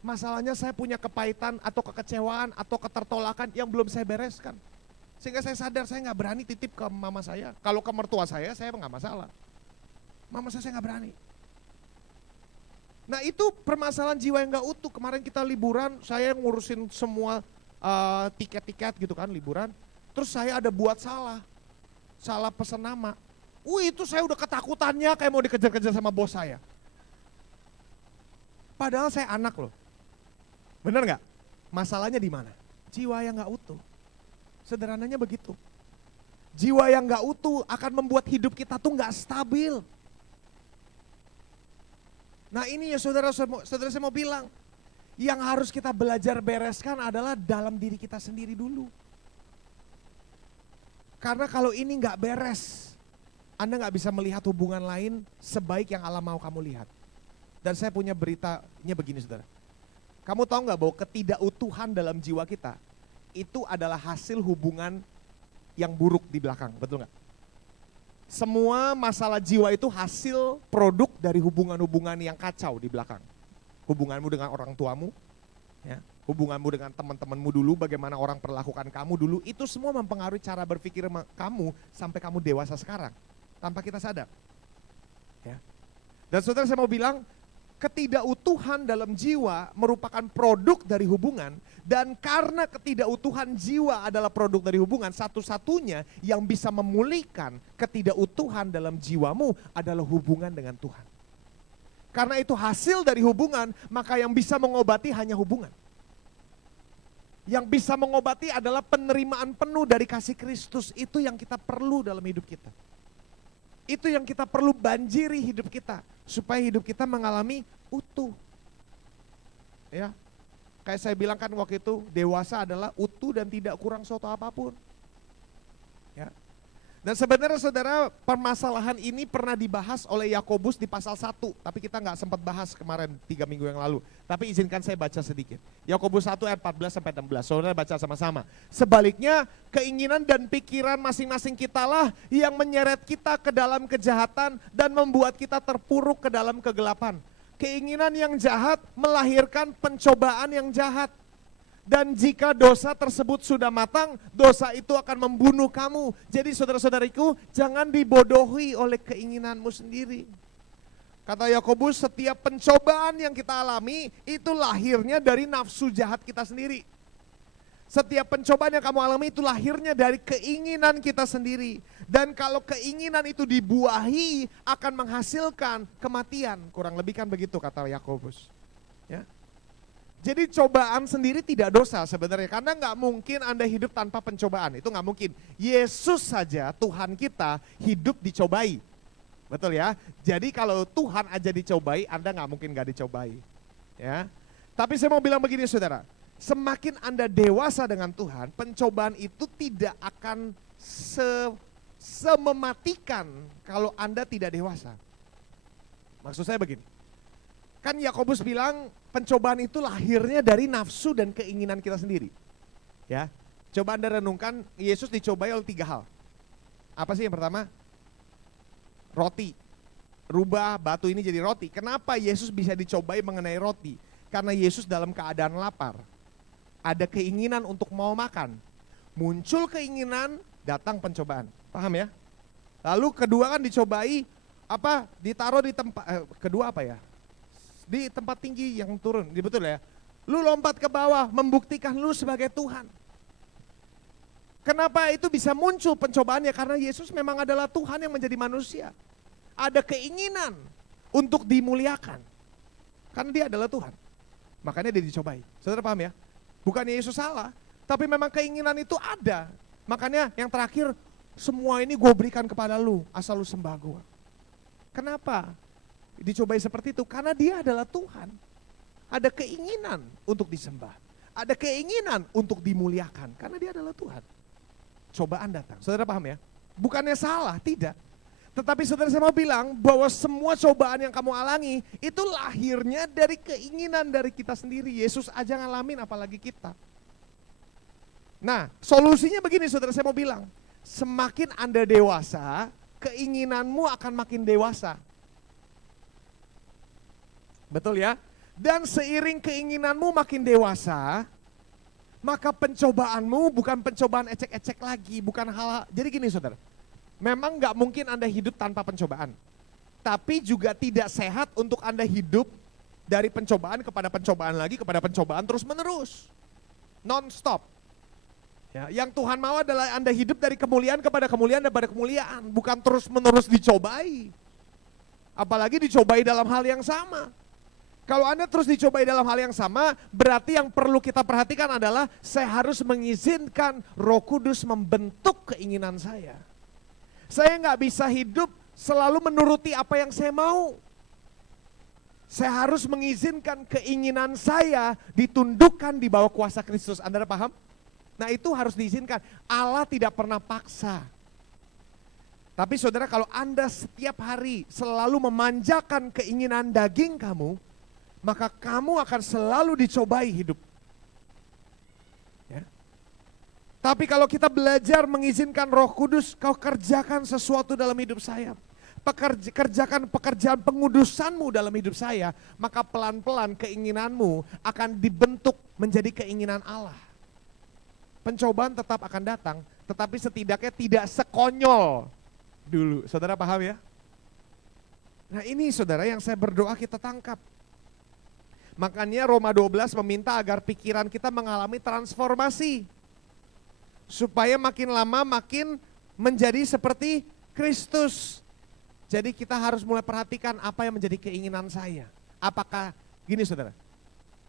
Masalahnya saya punya kepahitan atau kekecewaan atau ketertolakan yang belum saya bereskan. Sehingga saya sadar saya nggak berani titip ke mama saya. Kalau ke mertua saya nggak masalah. Mama saya nggak berani. Nah itu permasalahan jiwa yang nggak utuh. Kemarin kita liburan, saya ngurusin semua tiket-tiket gitu kan liburan. Terus saya ada buat salah pesan nama. Itu saya udah ketakutannya kayak mau dikejar-kejar sama bos saya. Padahal saya anak loh. Bener nggak? Masalahnya di mana? Jiwa yang nggak utuh. Sederhananya begitu. Jiwa yang nggak utuh akan membuat hidup kita tuh nggak stabil. Nah ini ya saudara saya mau bilang, yang harus kita belajar bereskan adalah dalam diri kita sendiri dulu. Karena kalau ini nggak beres, Anda nggak bisa melihat hubungan lain sebaik yang Allah mau kamu lihat. Dan saya punya beritanya begini saudara. Kamu tahu nggak bahwa ketidakutuhan dalam jiwa kita itu adalah hasil hubungan yang buruk di belakang, betul nggak? Semua masalah jiwa itu hasil produk dari hubungan-hubungan yang kacau di belakang. Hubunganmu dengan orang tuamu, ya, hubunganmu dengan teman-temanmu dulu, bagaimana orang perlakukan kamu dulu, itu semua mempengaruhi cara berpikir kamu sampai kamu dewasa sekarang, tanpa kita sadar. Ya. Dan saudara saya mau bilang, ketidakutuhan dalam jiwa merupakan produk dari hubungan, dan karena ketidakutuhan jiwa adalah produk dari hubungan, satu-satunya yang bisa memulihkan ketidakutuhan dalam jiwamu adalah hubungan dengan Tuhan. Karena itu hasil dari hubungan, maka yang bisa mengobati hanya hubungan. Yang bisa mengobati adalah penerimaan penuh dari kasih Kristus, itu yang kita perlu dalam hidup kita. Itu yang kita perlu banjiri hidup kita, supaya hidup kita mengalami utuh. Ya, kayak saya bilang kan waktu itu, dewasa adalah utuh dan tidak kurang suatu apapun. Ya. Dan sebenarnya saudara, permasalahan ini pernah dibahas oleh Yakobus di pasal 1, tapi kita nggak sempat bahas kemarin 3 minggu yang lalu. Tapi izinkan saya baca sedikit. Yakobus 1 ayat 14-16, saudara baca sama-sama. Sebaliknya, keinginan dan pikiran masing-masing kitalah yang menyeret kita ke dalam kejahatan dan membuat kita terpuruk ke dalam kegelapan. Keinginan yang jahat melahirkan pencobaan yang jahat. Dan jika dosa tersebut sudah matang, dosa itu akan membunuh kamu. Jadi saudara-saudariku, jangan dibodohi oleh keinginanmu sendiri. Kata Yakobus, setiap pencobaan yang kita alami itu lahirnya dari nafsu jahat kita sendiri. Setiap pencobaan yang kamu alami itu lahirnya dari keinginan kita sendiri. Dan kalau keinginan itu dibuahi akan menghasilkan kematian. Kurang lebih kan begitu kata Yakobus. Ya. Jadi cobaan sendiri tidak dosa sebenarnya, karena nggak mungkin Anda hidup tanpa pencobaan, itu nggak mungkin. Yesus saja Tuhan kita hidup dicobai, betul ya. Jadi kalau Tuhan aja dicobai, Anda nggak mungkin nggak dicobai, ya. Tapi saya mau bilang begini saudara, semakin Anda dewasa dengan Tuhan, pencobaan itu tidak akan semematikan kalau Anda tidak dewasa. Maksud saya begini. Kan Yakobus bilang pencobaan itu lahirnya dari nafsu dan keinginan kita sendiri. Ya, coba Anda renungkan, Yesus dicobai oleh 3 hal. Apa sih yang pertama? Roti. Rubah batu ini jadi roti. Kenapa Yesus bisa dicobai mengenai roti? Karena Yesus dalam keadaan lapar. Ada keinginan untuk mau makan. Muncul keinginan, datang pencobaan. Paham ya? Lalu kedua kan dicobai apa? Ditaruh di tempat kedua apa ya? Di tempat tinggi yang turun, betul ya. Lu lompat ke bawah, membuktikan lu sebagai Tuhan. Kenapa itu bisa muncul pencobaannya? Karena Yesus memang adalah Tuhan yang menjadi manusia. Ada keinginan untuk dimuliakan. Karena dia adalah Tuhan. Makanya dia dicobai. Saudara paham ya? Bukannya Yesus salah, tapi memang keinginan itu ada. Makanya yang terakhir, semua ini gue berikan kepada lu, asal lu sembah gue. Kenapa dicobai seperti itu? Karena dia adalah Tuhan. Ada keinginan untuk disembah. Ada keinginan untuk dimuliakan. Karena dia adalah Tuhan. Cobaan datang. Saudara paham ya? Bukannya salah, tidak. Tetapi saudara saya mau bilang bahwa semua cobaan yang kamu alami itu lahirnya dari keinginan dari kita sendiri. Yesus aja ngalamin apalagi kita. Nah, solusinya begini saudara saya mau bilang. Semakin Anda dewasa, keinginanmu akan makin dewasa. Betul ya? Dan seiring keinginanmu makin dewasa, Maka pencobaanmu bukan pencobaan ecek-ecek lagi, bukan hal. Jadi gini saudara, memang gak mungkin Anda hidup tanpa pencobaan. Tapi juga tidak sehat untuk Anda hidup dari pencobaan kepada pencobaan lagi, kepada pencobaan terus menerus. Non-stop. Ya, yang Tuhan mau adalah Anda hidup dari kemuliaan kepada kemuliaan dan pada kemuliaan. Bukan terus menerus dicobai. Apalagi dicobai dalam hal yang sama. Kalau Anda terus dicobai dalam hal yang sama, berarti yang perlu kita perhatikan adalah saya harus mengizinkan Roh Kudus membentuk keinginan saya. Saya nggak bisa hidup selalu menuruti apa yang saya mau. Saya harus mengizinkan keinginan saya ditundukkan di bawah kuasa Kristus. Anda paham? Nah itu harus diizinkan. Allah tidak pernah paksa. Tapi saudara, kalau Anda setiap hari selalu memanjakan keinginan daging kamu, maka kamu akan selalu dicobai hidup. Ya. Tapi kalau kita belajar mengizinkan Roh Kudus, kau kerjakan sesuatu dalam hidup saya. Kerjakan pekerjaan pengudusanmu dalam hidup saya, maka pelan-pelan keinginanmu akan dibentuk menjadi keinginan Allah. Pencobaan tetap akan datang, tetapi setidaknya tidak sekonyol dulu. Saudara paham ya? Nah ini saudara yang saya berdoa kita tangkap. Makanya Roma 12 meminta agar pikiran kita mengalami transformasi. Supaya makin lama makin menjadi seperti Kristus. Jadi kita harus mulai perhatikan apa yang menjadi keinginan saya. Apakah, gini saudara,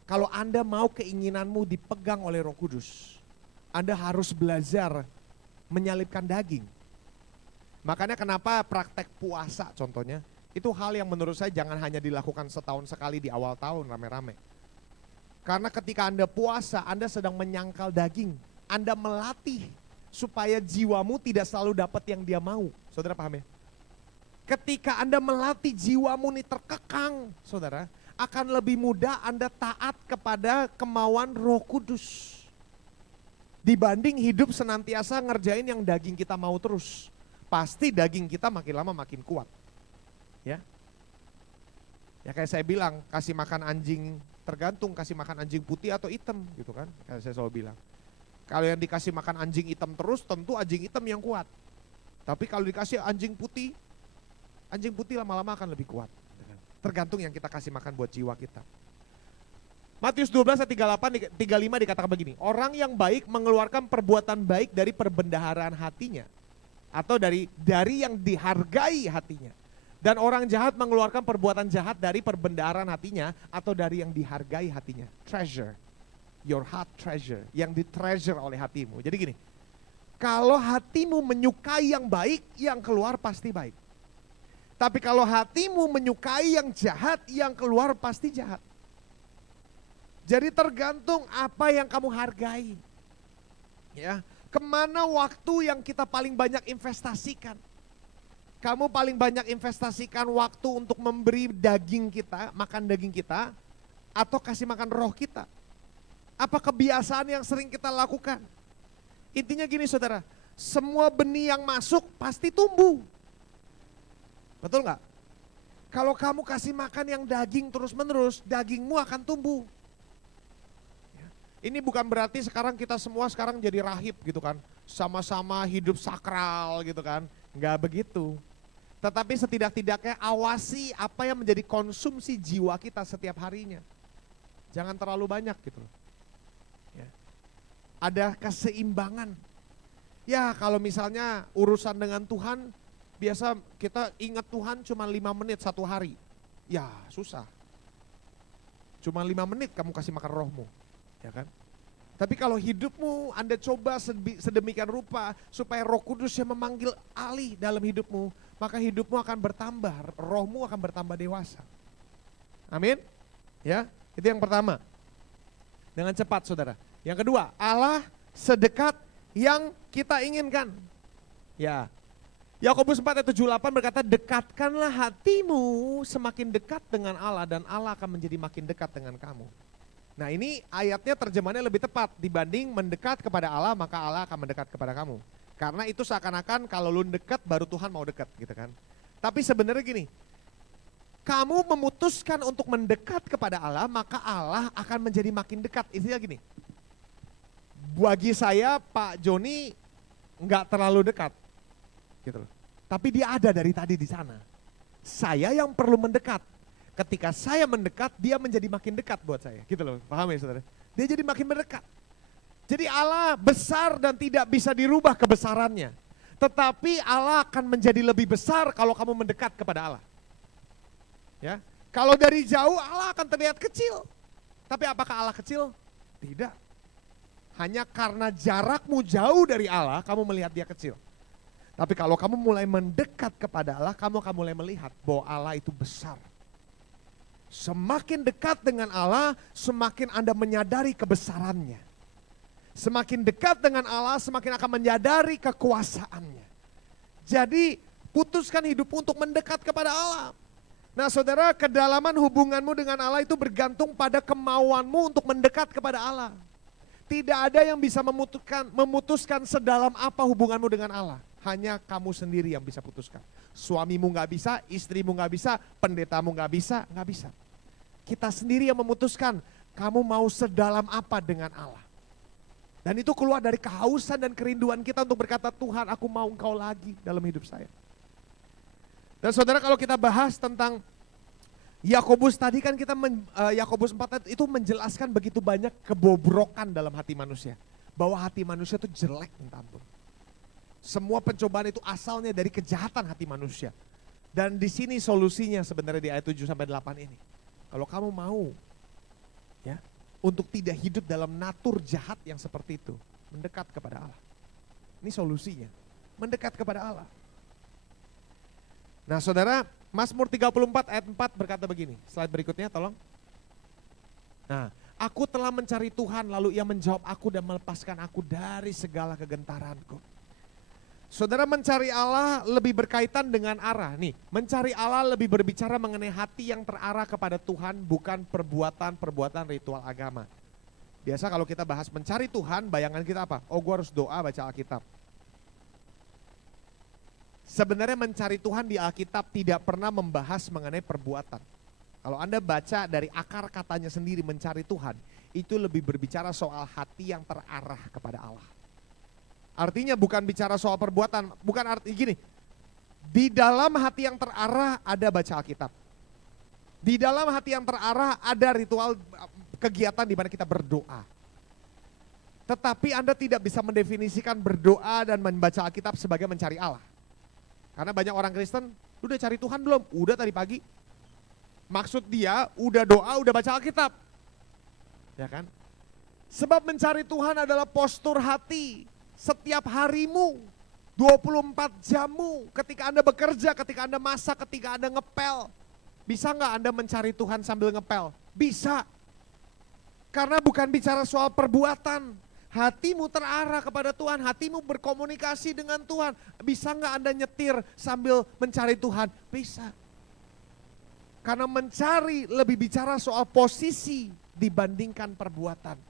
kalau Anda mau keinginanmu dipegang oleh Roh Kudus, Anda harus belajar menyalipkan daging. Makanya kenapa praktek puasa contohnya, itu hal yang menurut saya jangan hanya dilakukan setahun sekali di awal tahun rame-rame. Karena ketika Anda puasa, Anda sedang menyangkal daging. Anda melatih supaya jiwamu tidak selalu dapat yang dia mau. Saudara paham ya? Ketika Anda melatih jiwamu ini terkekang, saudara, akan lebih mudah Anda taat kepada kemauan Roh Kudus. Dibanding hidup senantiasa ngerjain yang daging kita mau terus. Pasti daging kita makin lama makin kuat. Ya, ya kayak saya bilang, kasih makan anjing, tergantung kasih makan anjing putih atau hitam gitu kan. Kayak saya selalu bilang, kalau yang dikasih makan anjing hitam terus tentu anjing hitam yang kuat. Tapi kalau dikasih anjing putih lama-lama akan lebih kuat. Tergantung yang kita kasih makan buat jiwa kita. Matius 12 ayat 38, 35 dikatakan begini, orang yang baik mengeluarkan perbuatan baik dari perbendaharaan hatinya. Atau dari yang dihargai hatinya. Dan orang jahat mengeluarkan perbuatan jahat dari perbendaharaan hatinya atau dari yang dihargai hatinya. Treasure, your heart treasure, yang ditreasure oleh hatimu. Jadi gini, kalau hatimu menyukai yang baik, yang keluar pasti baik. Tapi kalau hatimu menyukai yang jahat, yang keluar pasti jahat. Jadi tergantung apa yang kamu hargai. Ya, kemana waktu yang kita paling banyak investasikan? Kamu paling banyak investasikan waktu untuk memberi daging kita, makan daging kita, atau kasih makan roh kita? Apa kebiasaan yang sering kita lakukan? Intinya gini saudara, semua benih yang masuk pasti tumbuh. Betul nggak? Kalau kamu kasih makan yang daging terus menerus, dagingmu akan tumbuh. Ini bukan berarti sekarang kita semua sekarang jadi rahib gitu kan. Sama-sama hidup sakral gitu kan. Enggak begitu. Tetapi setidak-tidaknya awasi apa yang menjadi konsumsi jiwa kita setiap harinya. Jangan terlalu banyak gitu. Ya. Ada keseimbangan. Ya kalau misalnya urusan dengan Tuhan, biasa kita ingat Tuhan cuma 5 menit satu hari. Ya susah. Cuma 5 menit kamu kasih makan rohmu. Ya kan? Tapi kalau hidupmu Anda coba sedemikian rupa supaya Roh Kudus yang memanggil alih dalam hidupmu, maka hidupmu akan bertambah, rohmu akan bertambah dewasa. Amin? Ya, itu yang pertama. Dengan cepat saudara. Yang kedua, Allah sedekat yang kita inginkan. Ya. Yakobus 4 ayat 78 berkata, dekatkanlah hatimu semakin dekat dengan Allah dan Allah akan menjadi makin dekat dengan kamu. Nah ini ayatnya terjemahannya lebih tepat dibanding mendekat kepada Allah maka Allah akan mendekat kepada kamu. Karena itu seakan-akan kalau lu dekat baru Tuhan mau dekat gitu kan. Tapi sebenarnya gini, kamu memutuskan untuk mendekat kepada Allah maka Allah akan menjadi makin dekat. Intinya gini, bagi saya Pak Joni nggak terlalu dekat, gitu loh. Tapi dia ada dari tadi di sana. Saya yang perlu mendekat. Ketika saya mendekat, dia menjadi makin dekat buat saya, gitu loh. Paham ya saudara? Dia jadi makin mendekat. Jadi Allah besar dan tidak bisa dirubah kebesarannya. Tetapi Allah akan menjadi lebih besar kalau kamu mendekat kepada Allah. Ya, kalau dari jauh Allah akan terlihat kecil. Tapi apakah Allah kecil? Tidak. Hanya karena jarakmu jauh dari Allah, kamu melihat dia kecil. Tapi kalau kamu mulai mendekat kepada Allah, kamu akan mulai melihat bahwa Allah itu besar. Semakin dekat dengan Allah, semakin Anda menyadari kebesarannya. Semakin dekat dengan Allah, semakin akan menyadari kekuasaannya. Jadi putuskan hidup untuk mendekat kepada Allah. Nah saudara, kedalaman hubunganmu dengan Allah itu bergantung pada kemauanmu untuk mendekat kepada Allah. Tidak ada yang bisa memutuskan sedalam apa hubunganmu dengan Allah. Hanya kamu sendiri yang bisa putuskan. Suamimu gak bisa, istrimu gak bisa, pendetamu gak bisa, gak bisa. Kita sendiri yang memutuskan kamu mau sedalam apa dengan Allah. Dan itu keluar dari kehausan dan kerinduan kita untuk berkata, Tuhan aku mau Engkau lagi dalam hidup saya. Dan saudara kalau kita bahas tentang Yakobus tadi kan kita Yakobus 4 itu menjelaskan begitu banyak kebobrokan dalam hati manusia. Bahwa hati manusia itu jelek minta ampun. Semua pencobaan itu asalnya dari kejahatan hati manusia. Dan di sini solusinya sebenarnya di ayat 7 sampai 8 ini. Kalau kamu mau ya untuk tidak hidup dalam natur jahat yang seperti itu, mendekat kepada Allah. Ini solusinya, mendekat kepada Allah. Nah saudara, Mazmur 34 ayat 4 berkata begini, slide berikutnya tolong. Nah, aku telah mencari Tuhan lalu ia menjawab aku dan melepaskan aku dari segala kegentaranku. Saudara, mencari Allah lebih berkaitan dengan arah. Nih, mencari Allah lebih berbicara mengenai hati yang terarah kepada Tuhan, bukan perbuatan-perbuatan ritual agama. Biasa kalau kita bahas mencari Tuhan, bayangan kita apa? Oh, gue harus doa baca Alkitab. Sebenarnya mencari Tuhan di Alkitab tidak pernah membahas mengenai perbuatan. Kalau Anda baca dari akar katanya sendiri mencari Tuhan, itu lebih berbicara soal hati yang terarah kepada Allah. Artinya bukan bicara soal perbuatan, bukan arti gini. Di dalam hati yang terarah ada baca Alkitab. Di dalam hati yang terarah ada ritual kegiatan di mana kita berdoa. Tetapi Anda tidak bisa mendefinisikan berdoa dan membaca Alkitab sebagai mencari Allah. Karena banyak orang Kristen, udah cari Tuhan belum? Udah tadi pagi. Maksud dia udah doa, udah baca Alkitab. Ya kan? Sebab mencari Tuhan adalah postur hati. Setiap harimu, 24 jammu, ketika Anda bekerja, ketika Anda masak, ketika Anda ngepel. Bisa nggak Anda mencari Tuhan sambil ngepel? Bisa. Karena bukan bicara soal perbuatan. Hatimu terarah kepada Tuhan, hatimu berkomunikasi dengan Tuhan. Bisa nggak Anda nyetir sambil mencari Tuhan? Bisa. Karena mencari lebih bicara soal posisi dibandingkan perbuatan.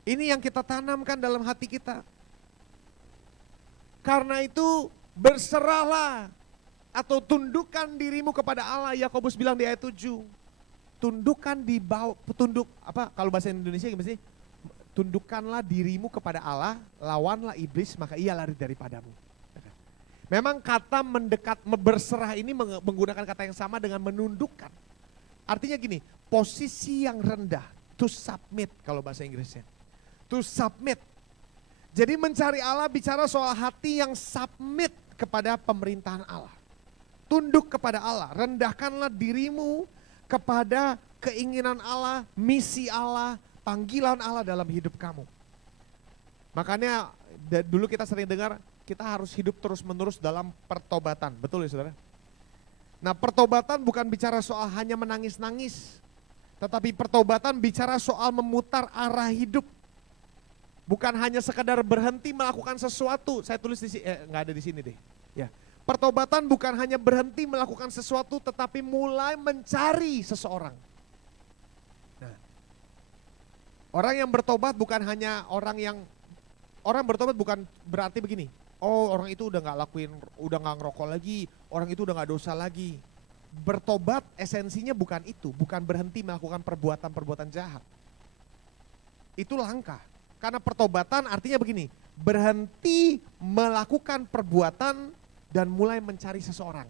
Ini yang kita tanamkan dalam hati kita. Karena itu berserahlah atau tundukkan dirimu kepada Allah. Yakobus bilang di ayat 7. Tundukkan di bawah, kalau bahasa Indonesia gimana sih? Tundukkanlah dirimu kepada Allah, lawanlah iblis maka ia lari daripadamu. Memang kata mendekat, berserah ini menggunakan kata yang sama dengan menundukkan. Artinya gini, posisi yang rendah, to submit kalau bahasa Inggrisnya. To submit. Jadi mencari Allah bicara soal hati yang submit kepada pemerintahan Allah. Tunduk kepada Allah, rendahkanlah dirimu kepada keinginan Allah, misi Allah, panggilan Allah dalam hidup kamu. Makanya dulu kita sering dengar, kita harus hidup terus-menerus dalam pertobatan. Betul ya saudara? Nah pertobatan bukan bicara soal hanya menangis-nangis. Tetapi pertobatan bicara soal memutar arah hidup. Bukan hanya sekadar berhenti melakukan sesuatu. Saya tulis di sini, nggak ada di sini deh. Ya, pertobatan bukan hanya berhenti melakukan sesuatu, tetapi mulai mencari seseorang. Nah, orang yang bertobat bukan hanya orang bertobat bukan berarti begini. Oh, orang itu udah nggak ngerokok lagi, orang itu udah nggak dosa lagi. Bertobat esensinya bukan itu, bukan berhenti melakukan perbuatan-perbuatan jahat. Itu langka. Karena pertobatan artinya begini, berhenti melakukan perbuatan dan mulai mencari seseorang.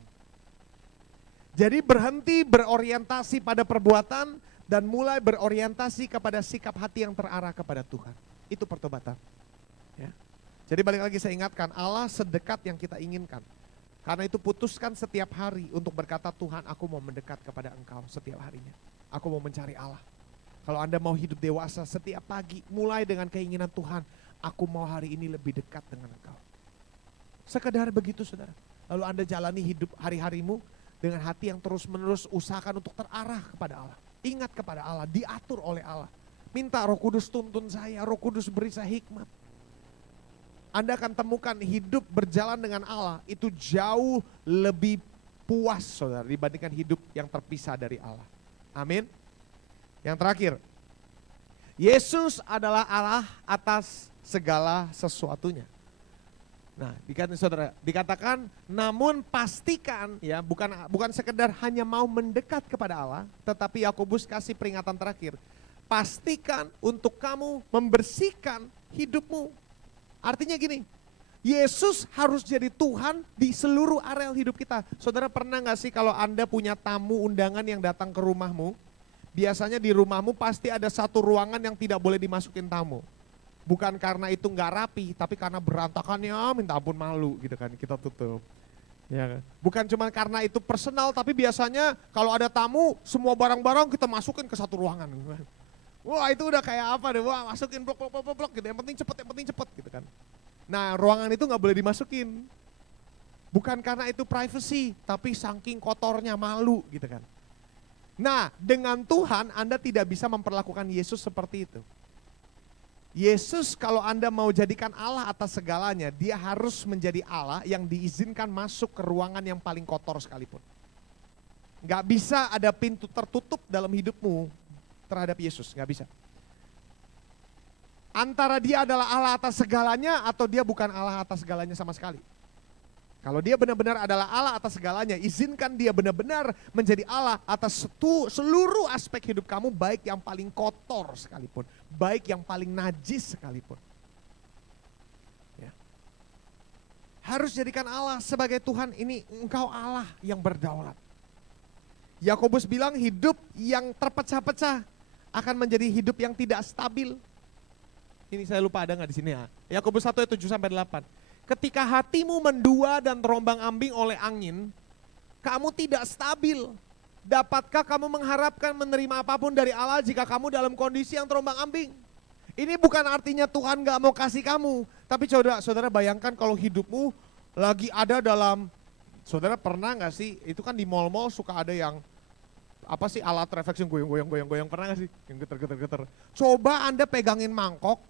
Jadi berhenti berorientasi pada perbuatan dan mulai berorientasi kepada sikap hati yang terarah kepada Tuhan. Itu pertobatan. Ya. Jadi balik lagi saya ingatkan, Allah sedekat yang kita inginkan. Karena itu putuskan setiap hari untuk berkata, Tuhan aku mau mendekat kepada Engkau setiap harinya. Aku mau mencari Allah. Kalau Anda mau hidup dewasa setiap pagi, mulai dengan keinginan Tuhan, aku mau hari ini lebih dekat dengan Engkau. Sekedar begitu saudara. Lalu Anda jalani hidup hari-harimu dengan hati yang terus-menerus usahakan untuk terarah kepada Allah. Ingat kepada Allah, diatur oleh Allah. Minta Roh Kudus tuntun saya, Roh Kudus beri saya hikmat. Anda akan temukan hidup berjalan dengan Allah itu jauh lebih puas saudara dibandingkan hidup yang terpisah dari Allah. Amin. Yang terakhir, Yesus adalah Allah atas segala sesuatunya. Nah, dikatakan namun pastikan ya, bukan sekedar hanya mau mendekat kepada Allah, tetapi Yakobus kasih peringatan terakhir. Pastikan untuk kamu membersihkan hidupmu. Artinya gini, Yesus harus jadi Tuhan di seluruh areal hidup kita. Saudara pernah gak sih kalau Anda punya tamu undangan yang datang ke rumahmu, biasanya di rumahmu pasti ada satu ruangan yang tidak boleh dimasukin tamu. Bukan karena itu gak rapi, tapi karena berantakannya minta ampun malu gitu kan, kita tutup. Ya kan? Bukan cuma karena itu personal, tapi biasanya kalau ada tamu, semua barang-barang kita masukin ke satu ruangan. Wah itu udah kayak apa deh, wah masukin blok gitu, yang penting cepet gitu kan. Nah ruangan itu gak boleh dimasukin. Bukan karena itu privacy, tapi saking kotornya malu gitu kan. Nah dengan Tuhan Anda tidak bisa memperlakukan Yesus seperti itu. Yesus kalau Anda mau jadikan Allah atas segalanya, dia harus menjadi Allah yang diizinkan masuk ke ruangan yang paling kotor sekalipun. Gak bisa ada pintu tertutup dalam hidupmu terhadap Yesus, gak bisa. Antara dia adalah Allah atas segalanya atau dia bukan Allah atas segalanya sama sekali. Kalau dia benar-benar adalah Allah atas segalanya, izinkan dia benar-benar menjadi Allah atas seluruh aspek hidup kamu, baik yang paling kotor sekalipun, baik yang paling najis sekalipun. Ya. Harus jadikan Allah sebagai Tuhan, ini engkau Allah yang berdaulat. Yakobus bilang hidup yang terpecah-pecah akan menjadi hidup yang tidak stabil. Ini saya lupa ada nggak di sini ya? Yakobus 1 ayat 7-8. Ketika hatimu mendua dan terombang-ambing oleh angin, kamu tidak stabil. Dapatkah kamu mengharapkan menerima apapun dari Allah jika kamu dalam kondisi yang terombang-ambing? Ini bukan artinya Tuhan gak mau kasih kamu. Tapi saudara bayangkan kalau hidupmu lagi ada dalam, saudara pernah gak sih, itu kan di mall-mall suka ada yang, apa sih alat refleksi yang goyang-goyang, pernah gak sih? Yang geter-geter. Coba Anda pegangin mangkok,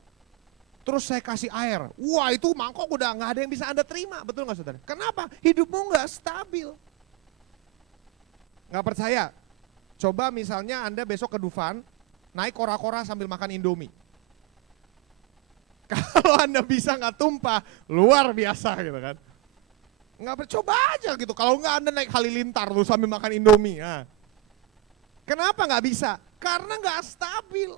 terus saya kasih air, wah itu mangkok udah gak ada yang bisa Anda terima, betul gak saudara? Kenapa? Hidupmu gak stabil. Gak percaya? Coba misalnya Anda besok ke Dufan, naik kora-kora sambil makan Indomie. Kalau Anda bisa gak tumpah, luar biasa gitu kan. Coba aja gitu, kalau gak Anda naik Halilintar tuh sambil makan Indomie. Nah. Kenapa gak bisa? Karena gak stabil.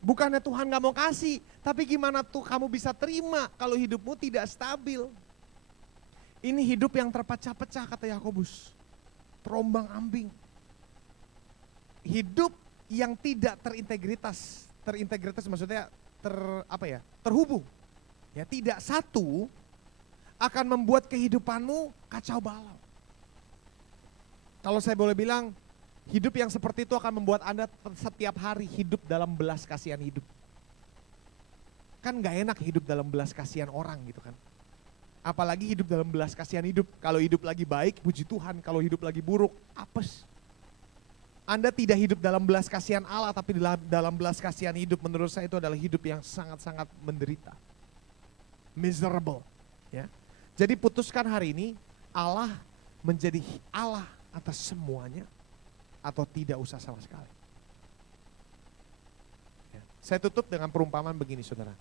Bukannya Tuhan gak mau kasih, tapi gimana tuh kamu bisa terima kalau hidupmu tidak stabil. Ini hidup yang terpecah-pecah kata Yakobus. Terombang ambing. Hidup yang tidak terintegritas. Terintegritas maksudnya terhubung. Ya, tidak satu akan membuat kehidupanmu kacau balau. Kalau saya boleh bilang, hidup yang seperti itu akan membuat Anda setiap hari hidup dalam belas kasihan hidup. Kan gak enak hidup dalam belas kasihan orang gitu kan. Apalagi hidup dalam belas kasihan hidup. Kalau hidup lagi baik, puji Tuhan. Kalau hidup lagi buruk, apes. Anda tidak hidup dalam belas kasihan Allah, tapi dalam belas kasihan hidup. Menurut saya itu adalah hidup yang sangat-sangat menderita. Miserable. Ya. Jadi putuskan hari ini, Allah menjadi Allah atas semuanya, atau tidak usah sama sekali. Ya. Saya tutup dengan perumpamaan begini saudara.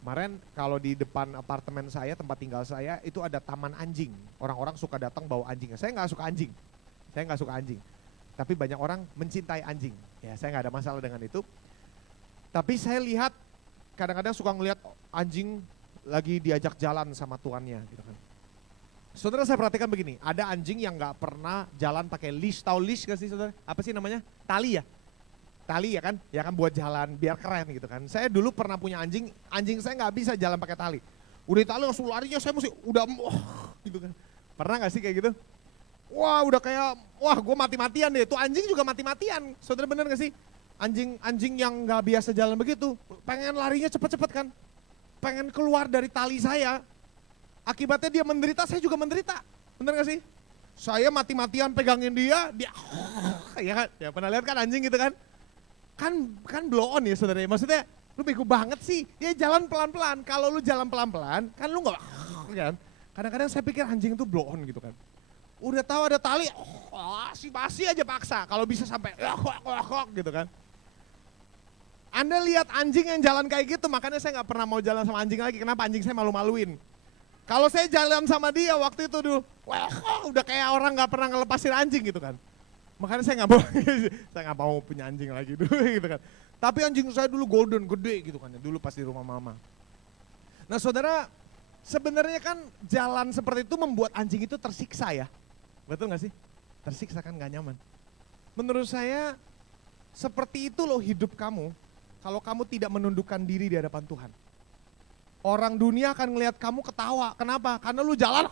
Kemarin kalau di depan apartemen saya, tempat tinggal saya, itu ada taman anjing. Orang-orang suka datang bawa anjing. Saya nggak suka anjing. Saya nggak suka anjing. Tapi banyak orang mencintai anjing. Ya, saya nggak ada masalah dengan itu. Tapi saya lihat kadang-kadang suka ngelihat anjing lagi diajak jalan sama tuannya gitu kan. Saudara, saya perhatikan begini, ada anjing yang nggak pernah jalan pakai leash. Tahu leash gak sih saudara? Apa sih namanya? Tali ya? Tali ya kan? Ya kan buat jalan biar keren gitu kan. Saya dulu pernah punya anjing saya nggak bisa jalan pakai tali. Udah tali langsung larinya saya mesti udah gitu kan. Pernah gak sih kayak gitu? Wah udah kayak, wah gue mati-matian deh. Tuh anjing juga mati-matian. Saudara bener gak sih? Anjing yang nggak biasa jalan begitu, pengen larinya cepet-cepet kan, pengen keluar dari tali saya, akibatnya dia menderita, saya juga menderita, bener gak sih? Saya mati-matian pegangin dia ya kan, ya pernah lihat kan anjing gitu kan? Kan blow on ya saudara, maksudnya lu bego banget sih, dia jalan pelan-pelan, kalau lu jalan pelan-pelan, kan lu nggak, kan? Kadang-kadang saya pikir anjing itu blow on gitu kan, udah tahu ada tali, masih aja paksa, kalau bisa sampai gitu kan. Anda lihat anjing yang jalan kayak gitu, makanya saya nggak pernah mau jalan sama anjing lagi. Kenapa? Anjing saya malu-maluin. Kalau saya jalan sama dia waktu itu dulu, udah kayak orang nggak pernah ngelepasin anjing gitu kan. Makanya saya nggak mau, saya nggak mau punya anjing lagi dulu gitu kan. Tapi anjing saya dulu golden, gede gitu kan, dulu pas di rumah mama. Nah saudara, sebenarnya kan jalan seperti itu membuat anjing itu tersiksa ya. Betul nggak sih? Tersiksa kan nggak nyaman. Menurut saya seperti itu loh hidup kamu. Kalau kamu tidak menundukkan diri di hadapan Tuhan. Orang dunia akan ngelihat kamu ketawa. Kenapa? Karena lu jalan.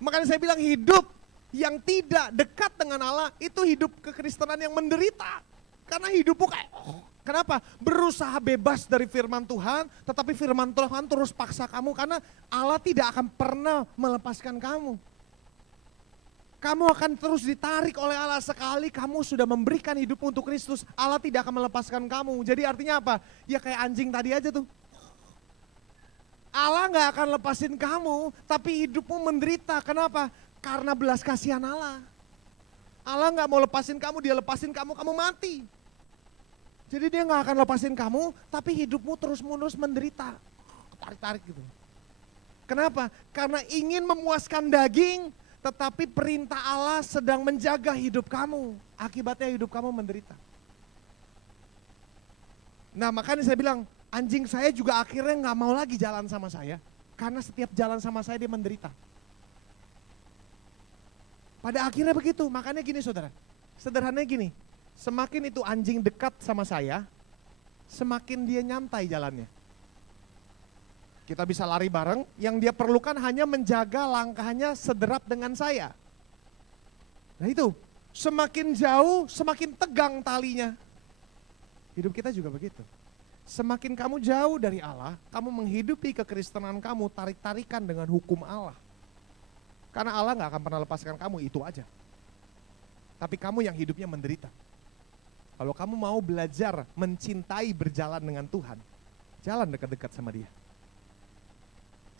Makanya saya bilang hidup yang tidak dekat dengan Allah itu hidup kekristenan yang menderita. Karena hidupmu kayak, kenapa? Berusaha bebas dari firman Tuhan, tetapi firman Tuhan terus paksa kamu karena Allah tidak akan pernah melepaskan kamu. Kamu akan terus ditarik oleh Allah sekali kamu sudah memberikan hidup untuk Kristus. Allah tidak akan melepaskan kamu. Jadi artinya apa? Ya kayak anjing tadi aja tuh. Allah gak akan lepasin kamu, tapi hidupmu menderita. Kenapa? Karena belas kasihan Allah. Allah gak mau lepasin kamu, dia lepasin kamu, kamu mati. Jadi dia gak akan lepasin kamu, tapi hidupmu terus-menerus menderita. Tarik-tarik gitu. Kenapa? Karena ingin memuaskan daging, tetapi perintah Allah sedang menjaga hidup kamu. Akibatnya hidup kamu menderita. Nah makanya saya bilang, anjing saya juga akhirnya gak mau lagi jalan sama saya. Karena setiap jalan sama saya dia menderita. Pada akhirnya begitu, makanya gini saudara. Sederhananya gini, semakin itu anjing dekat sama saya, semakin dia nyantai jalannya. Kita bisa lari bareng, yang dia perlukan hanya menjaga langkahnya sederap dengan saya. Nah itu, semakin jauh, semakin tegang talinya. Hidup kita juga begitu. Semakin kamu jauh dari Allah, kamu menghidupi kekristenan kamu tarik-tarikan dengan hukum Allah. Karena Allah gak akan pernah lepaskan kamu, itu aja. Tapi kamu yang hidupnya menderita. Kalau kamu mau belajar mencintai berjalan dengan Tuhan, jalan dekat-dekat sama dia.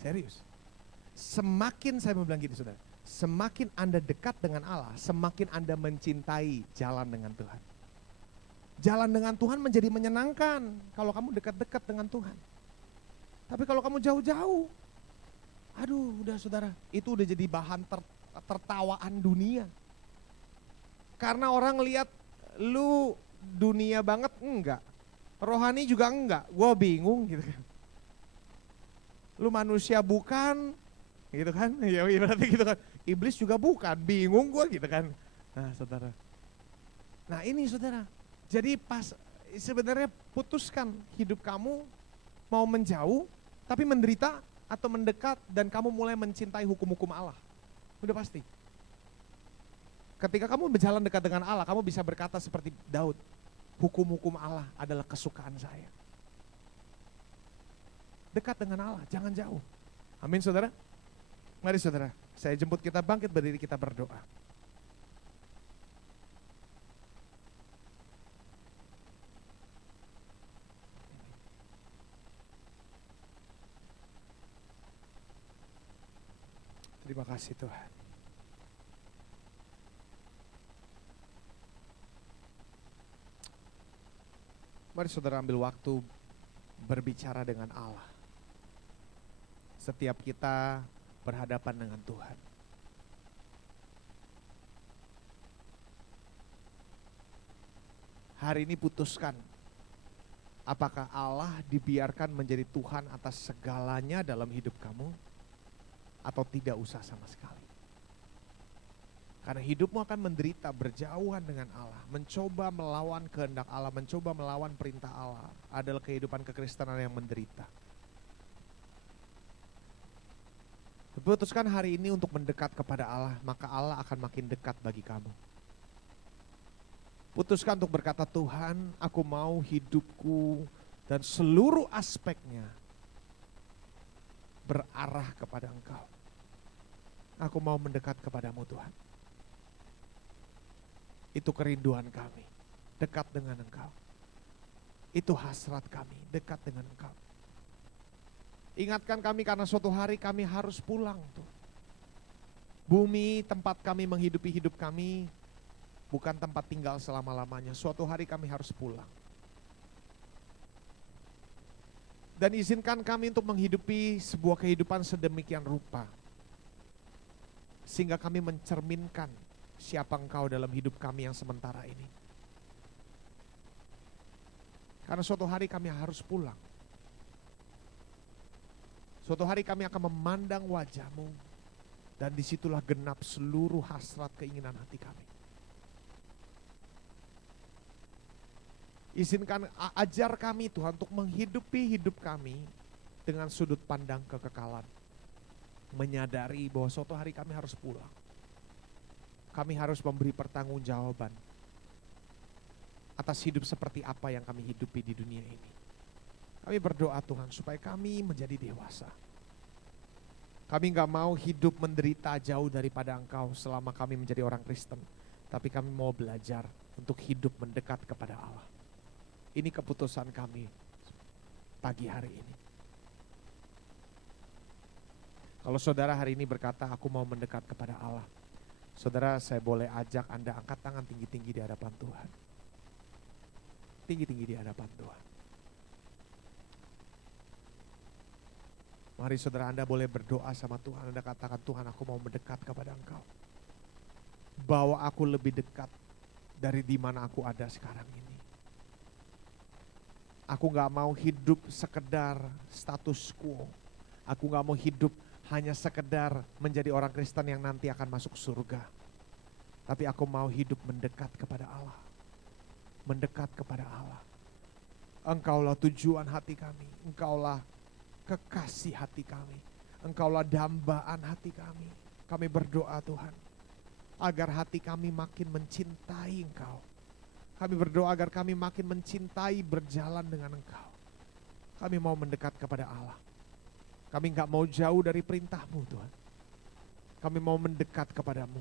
Serius. Semakin saya mau bilang gini saudara, semakin Anda dekat dengan Allah, semakin Anda mencintai jalan dengan Tuhan. Jalan dengan Tuhan menjadi menyenangkan kalau kamu dekat-dekat dengan Tuhan. Tapi kalau kamu jauh-jauh, aduh udah saudara, itu udah jadi bahan tertawaan dunia. Karena orang lihat lu dunia banget, enggak. Rohani juga enggak, gue bingung gitu kan. Lu manusia bukan, gitu kan, ya berarti gitu kan. Iblis juga bukan, bingung gue gitu kan. Nah saudara, nah ini saudara, jadi pas sebenarnya putuskan hidup kamu mau menjauh, tapi menderita atau mendekat dan kamu mulai mencintai hukum-hukum Allah. Udah pasti. Ketika kamu berjalan dekat dengan Allah, kamu bisa berkata seperti Daud, hukum-hukum Allah adalah kesukaan saya. Dekat dengan Allah, jangan jauh. Amin saudara. Mari saudara, saya jemput kita bangkit berdiri, kita berdoa. Terima kasih Tuhan. Mari saudara ambil waktu berbicara dengan Allah. Setiap kita berhadapan dengan Tuhan. Hari ini putuskan, apakah Allah dibiarkan menjadi Tuhan atas segalanya dalam hidup kamu, atau tidak usah sama sekali. Karena hidupmu akan menderita berjauhan dengan Allah, mencoba melawan kehendak Allah, mencoba melawan perintah Allah, adalah kehidupan kekristenan yang menderita. Putuskan hari ini untuk mendekat kepada Allah, maka Allah akan makin dekat bagi kamu. Putuskan untuk berkata, Tuhan, aku mau hidupku dan seluruh aspeknya berarah kepada Engkau. Aku mau mendekat kepadamu, Tuhan. Itu kerinduan kami, dekat dengan Engkau. Itu hasrat kami, dekat dengan Engkau. Ingatkan kami karena suatu hari kami harus pulang, Tuhan. Bumi tempat kami menghidupi hidup kami bukan tempat tinggal selama-lamanya. Suatu hari kami harus pulang. Dan izinkan kami untuk menghidupi sebuah kehidupan sedemikian rupa, sehingga kami mencerminkan siapa Engkau dalam hidup kami yang sementara ini. Karena suatu hari kami harus pulang. Suatu hari kami akan memandang wajah-Mu, dan disitulah genap seluruh hasrat keinginan hati kami. Izinkan ajar kami Tuhan untuk menghidupi hidup kami dengan sudut pandang kekekalan. Menyadari bahwa suatu hari kami harus pulang. Kami harus memberi pertanggungjawaban atas hidup seperti apa yang kami hidupi di dunia ini. Kami berdoa Tuhan supaya kami menjadi dewasa. Kami gak mau hidup menderita jauh daripada Engkau selama kami menjadi orang Kristen. Tapi kami mau belajar untuk hidup mendekat kepada Allah. Ini keputusan kami pagi hari ini. Kalau saudara hari ini berkata, aku mau mendekat kepada Allah. Saudara, saya boleh ajak Anda angkat tangan tinggi-tinggi di hadapan Tuhan. Tinggi-tinggi di hadapan Tuhan. Mari saudara, Anda boleh berdoa sama Tuhan. Anda katakan, Tuhan, aku mau mendekat kepada Engkau. Bawa aku lebih dekat dari di mana aku ada sekarang ini. Aku gak mau hidup sekedar status quo. Aku gak mau hidup hanya sekedar menjadi orang Kristen yang nanti akan masuk surga. Tapi aku mau hidup mendekat kepada Allah. Mendekat kepada Allah. Engkaulah tujuan hati kami. Engkaulah kekasih hati kami. Engkaulah dambaan hati kami. Kami berdoa Tuhan, agar hati kami makin mencintai Engkau. Kami berdoa agar kami makin mencintai berjalan dengan Engkau. Kami mau mendekat kepada Allah. Kami gak mau jauh dari perintah-Mu Tuhan. Kami mau mendekat kepadamu.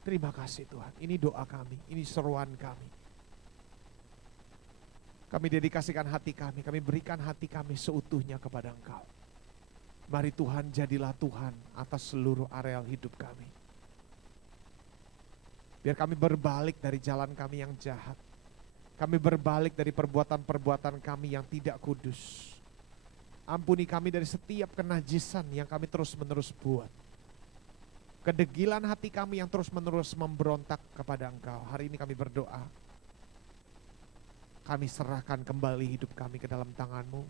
Terima kasih Tuhan. Ini doa kami, ini seruan kami. Kami dedikasikan hati kami berikan hati kami seutuhnya kepada Engkau. Mari Tuhan, jadilah Tuhan atas seluruh areal hidup kami. Biar kami berbalik dari jalan kami yang jahat. Kami berbalik dari perbuatan-perbuatan kami yang tidak kudus. Ampuni kami dari setiap kenajisan yang kami terus-menerus buat. Kedegilan hati kami yang terus-menerus memberontak kepada Engkau. Hari ini kami berdoa. Kami serahkan kembali hidup kami ke dalam tangan-Mu.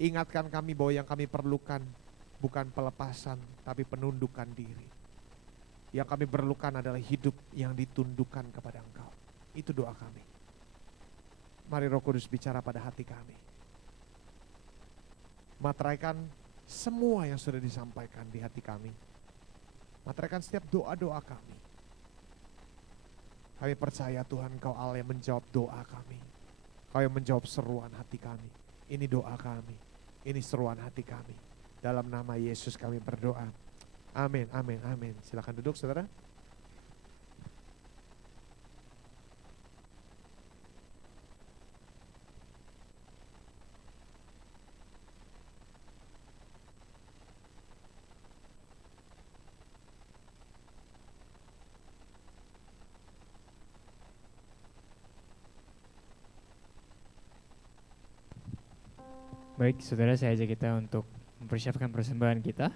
Ingatkan kami bahwa yang kami perlukan bukan pelepasan, tapi penundukan diri. Yang kami perlukan adalah hidup yang ditundukkan kepada Engkau. Itu doa kami. Mari Roh Kudus bicara pada hati kami. Materaikan semua yang sudah disampaikan di hati kami. Materaikan setiap doa-doa kami. Kami percaya Tuhan, Engkau Allah yang menjawab doa kami. Engkau yang menjawab seruan hati kami. Ini doa kami. Ini seruan hati kami. Dalam nama Yesus kami berdoa. Amin, amin, amin. Silakan duduk saudara. Baik, saudara, saya ajak kita untuk mempersiapkan persembahan kita.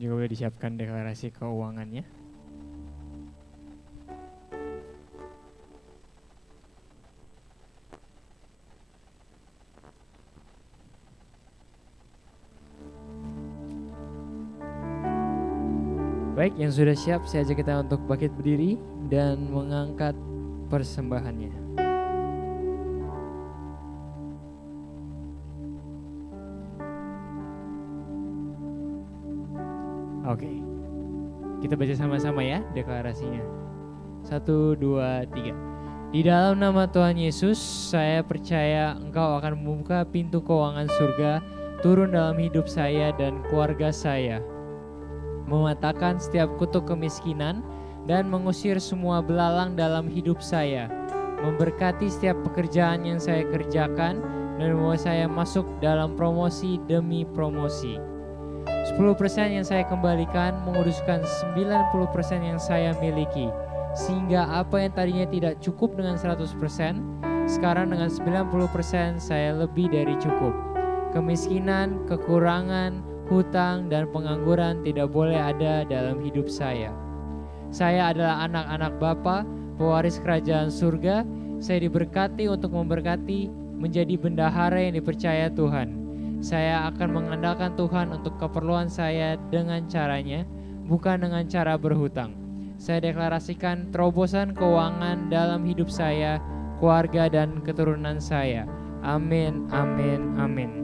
Juga boleh disiapkan deklarasi keuangannya. Baik, yang sudah siap saya ajak kita untuk bangkit berdiri dan mengangkat persembahannya. Oke, kita baca sama-sama ya deklarasinya. 1, 2, 3. Di dalam nama Tuhan Yesus, saya percaya Engkau akan membuka pintu keuangan surga turun dalam hidup saya dan keluarga saya, mematahkan setiap kutuk kemiskinan dan mengusir semua belalang dalam hidup saya, memberkati setiap pekerjaan yang saya kerjakan dan membawa saya masuk dalam promosi demi promosi. 10% yang saya kembalikan menguruskan 90% yang saya miliki, sehingga apa yang tadinya tidak cukup dengan 100%, sekarang dengan 90% saya lebih dari cukup. Kemiskinan, kekurangan, hutang dan pengangguran tidak boleh ada dalam hidup saya. Saya adalah anak-anak Bapa, pewaris kerajaan surga. Saya diberkati untuk memberkati, menjadi bendahara yang dipercaya Tuhan. Saya akan mengandalkan Tuhan untuk keperluan saya dengan caranya, bukan dengan cara berhutang. Saya deklarasikan terobosan keuangan dalam hidup saya, keluarga dan keturunan saya. Amin, amin, amin.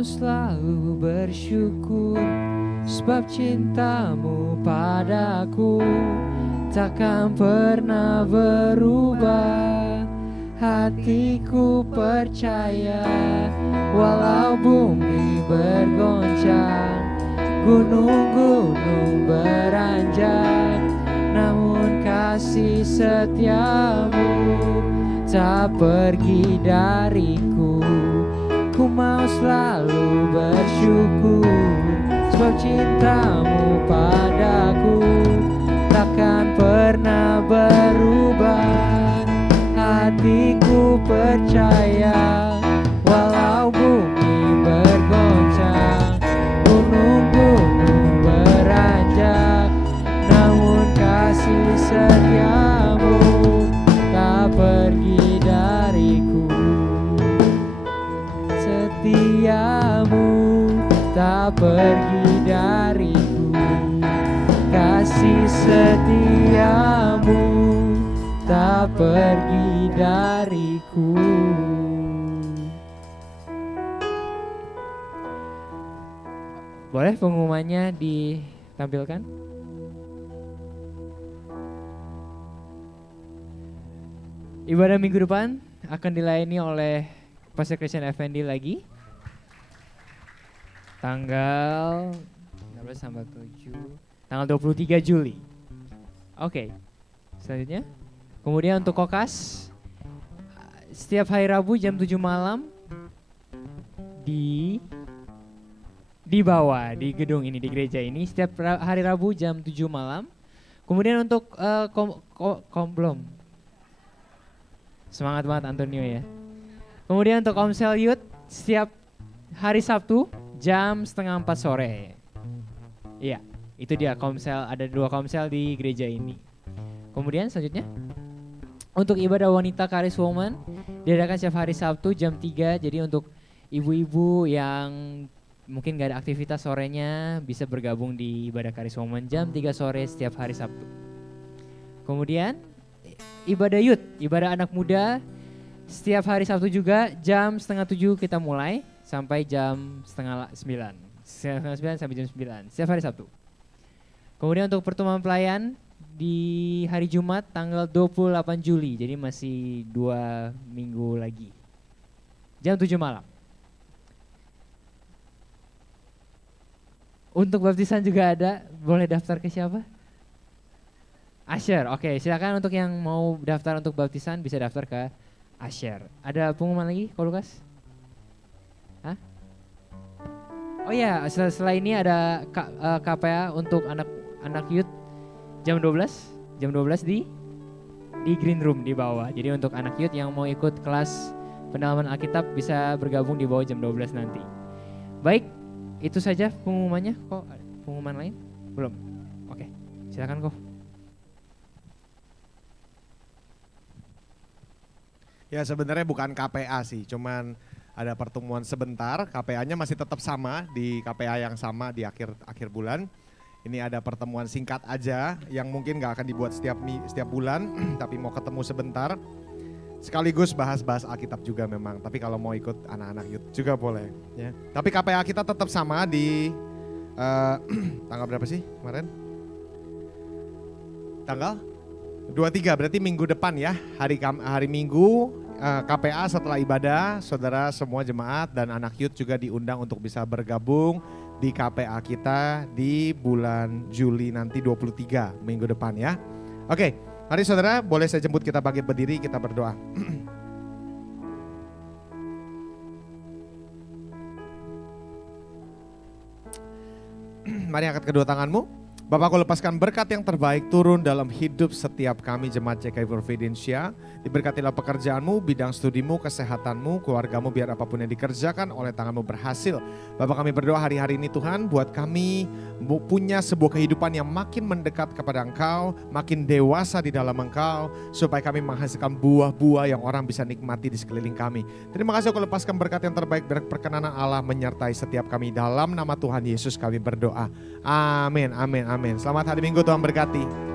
Selalu bersyukur sebab cintamu padaku takkan pernah berubah. Hatiku percaya walau bumi bergoncang, gunung-gunung beranjak, namun kasih setiamu tak pergi dariku. Ku mau selalu bersyukur sebab cintamu padaku takkan pernah berubah. Hatiku percaya walau bumi bergoncang, gunung-gunung beranjak, namun kasih setiamu tak pergi dariku. Setiamu tak pergi dariku, kasih setiamu tak pergi dariku. Boleh pengumumannya ditampilkan? Ibadah minggu depan akan dilayani oleh Pastor Christian Effendi lagi. Tanggal 16 sampai 7, tanggal 23 Juli. Oke, selanjutnya. Kemudian untuk kokas, setiap hari Rabu jam 7 malam di bawah, di gedung ini, di gereja ini. Setiap hari Rabu jam 7 malam. Kemudian untuk komblom. Semangat banget Antonio ya. Kemudian untuk Komsel Youth, setiap hari Sabtu jam 3:30 sore. Iya, itu dia komsel, ada 2 komsel di gereja ini. Kemudian selanjutnya, untuk ibadah wanita Charis Woman diadakan setiap hari Sabtu jam 3. Jadi untuk ibu-ibu yang mungkin gak ada aktivitas sorenya bisa bergabung di ibadah Charis Woman jam 3 sore setiap hari Sabtu. Kemudian ibadah youth, ibadah anak muda setiap hari Sabtu juga jam 6:30 kita mulai sampai jam 8:30. 8:30 sampai jam 9 setiap hari Sabtu. Kemudian untuk pertemuan pelayan di hari Jumat tanggal 28 Juli. Jadi masih 2 minggu lagi. Jam 7 malam. Untuk baptisan juga ada, boleh daftar ke siapa? Asher, oke, silakan untuk yang mau daftar untuk baptisan bisa daftar ke Asher. Ada pengumuman lagi, Ko Lukas? Oh ya, setelah ini ada KPA untuk anak youth jam 12 di green room di bawah. Jadi untuk anak youth yang mau ikut kelas pendalaman Alkitab bisa bergabung di bawah jam 12 nanti. Baik, itu saja pengumumannya. Kok ada pengumuman lain? Belum. Oke, silakan kok. Ya sebenarnya bukan KPA sih, cuman ada pertemuan sebentar. KPA-nya masih tetap sama di KPA yang sama di akhir bulan. Ini ada pertemuan singkat aja yang mungkin nggak akan dibuat setiap bulan, tapi mau ketemu sebentar. Sekaligus bahas Alkitab juga memang. Tapi kalau mau ikut anak-anak youth juga boleh. Ya. Tapi KPA kita tetap sama di tanggal berapa sih kemarin? Tanggal 23, berarti minggu depan ya, hari Minggu KPA setelah ibadah, saudara semua jemaat dan anak youth juga diundang untuk bisa bergabung di KPA kita di bulan Juli nanti 23 minggu depan ya. Oke, mari saudara boleh saya jemput kita bangkit berdiri, kita berdoa. Mari angkat kedua tanganmu. Bapakku, lepaskan berkat yang terbaik turun dalam hidup setiap kami jemaat JKI Providensia. Diberkatilah pekerjaanmu, bidang studimu, kesehatanmu, keluargamu, biar apapun yang dikerjakan oleh tanganmu berhasil. Bapak, kami berdoa hari-hari ini Tuhan, buat kami punya sebuah kehidupan yang makin mendekat kepada Engkau, makin dewasa di dalam Engkau, supaya kami menghasilkan buah-buah yang orang bisa nikmati di sekeliling kami. Terima kasih, aku lepaskan berkat yang terbaik, berkenanan Allah menyertai setiap kami. Dalam nama Tuhan Yesus kami berdoa. Amin, amin, amin. Selamat hari Minggu, Tuhan berkati.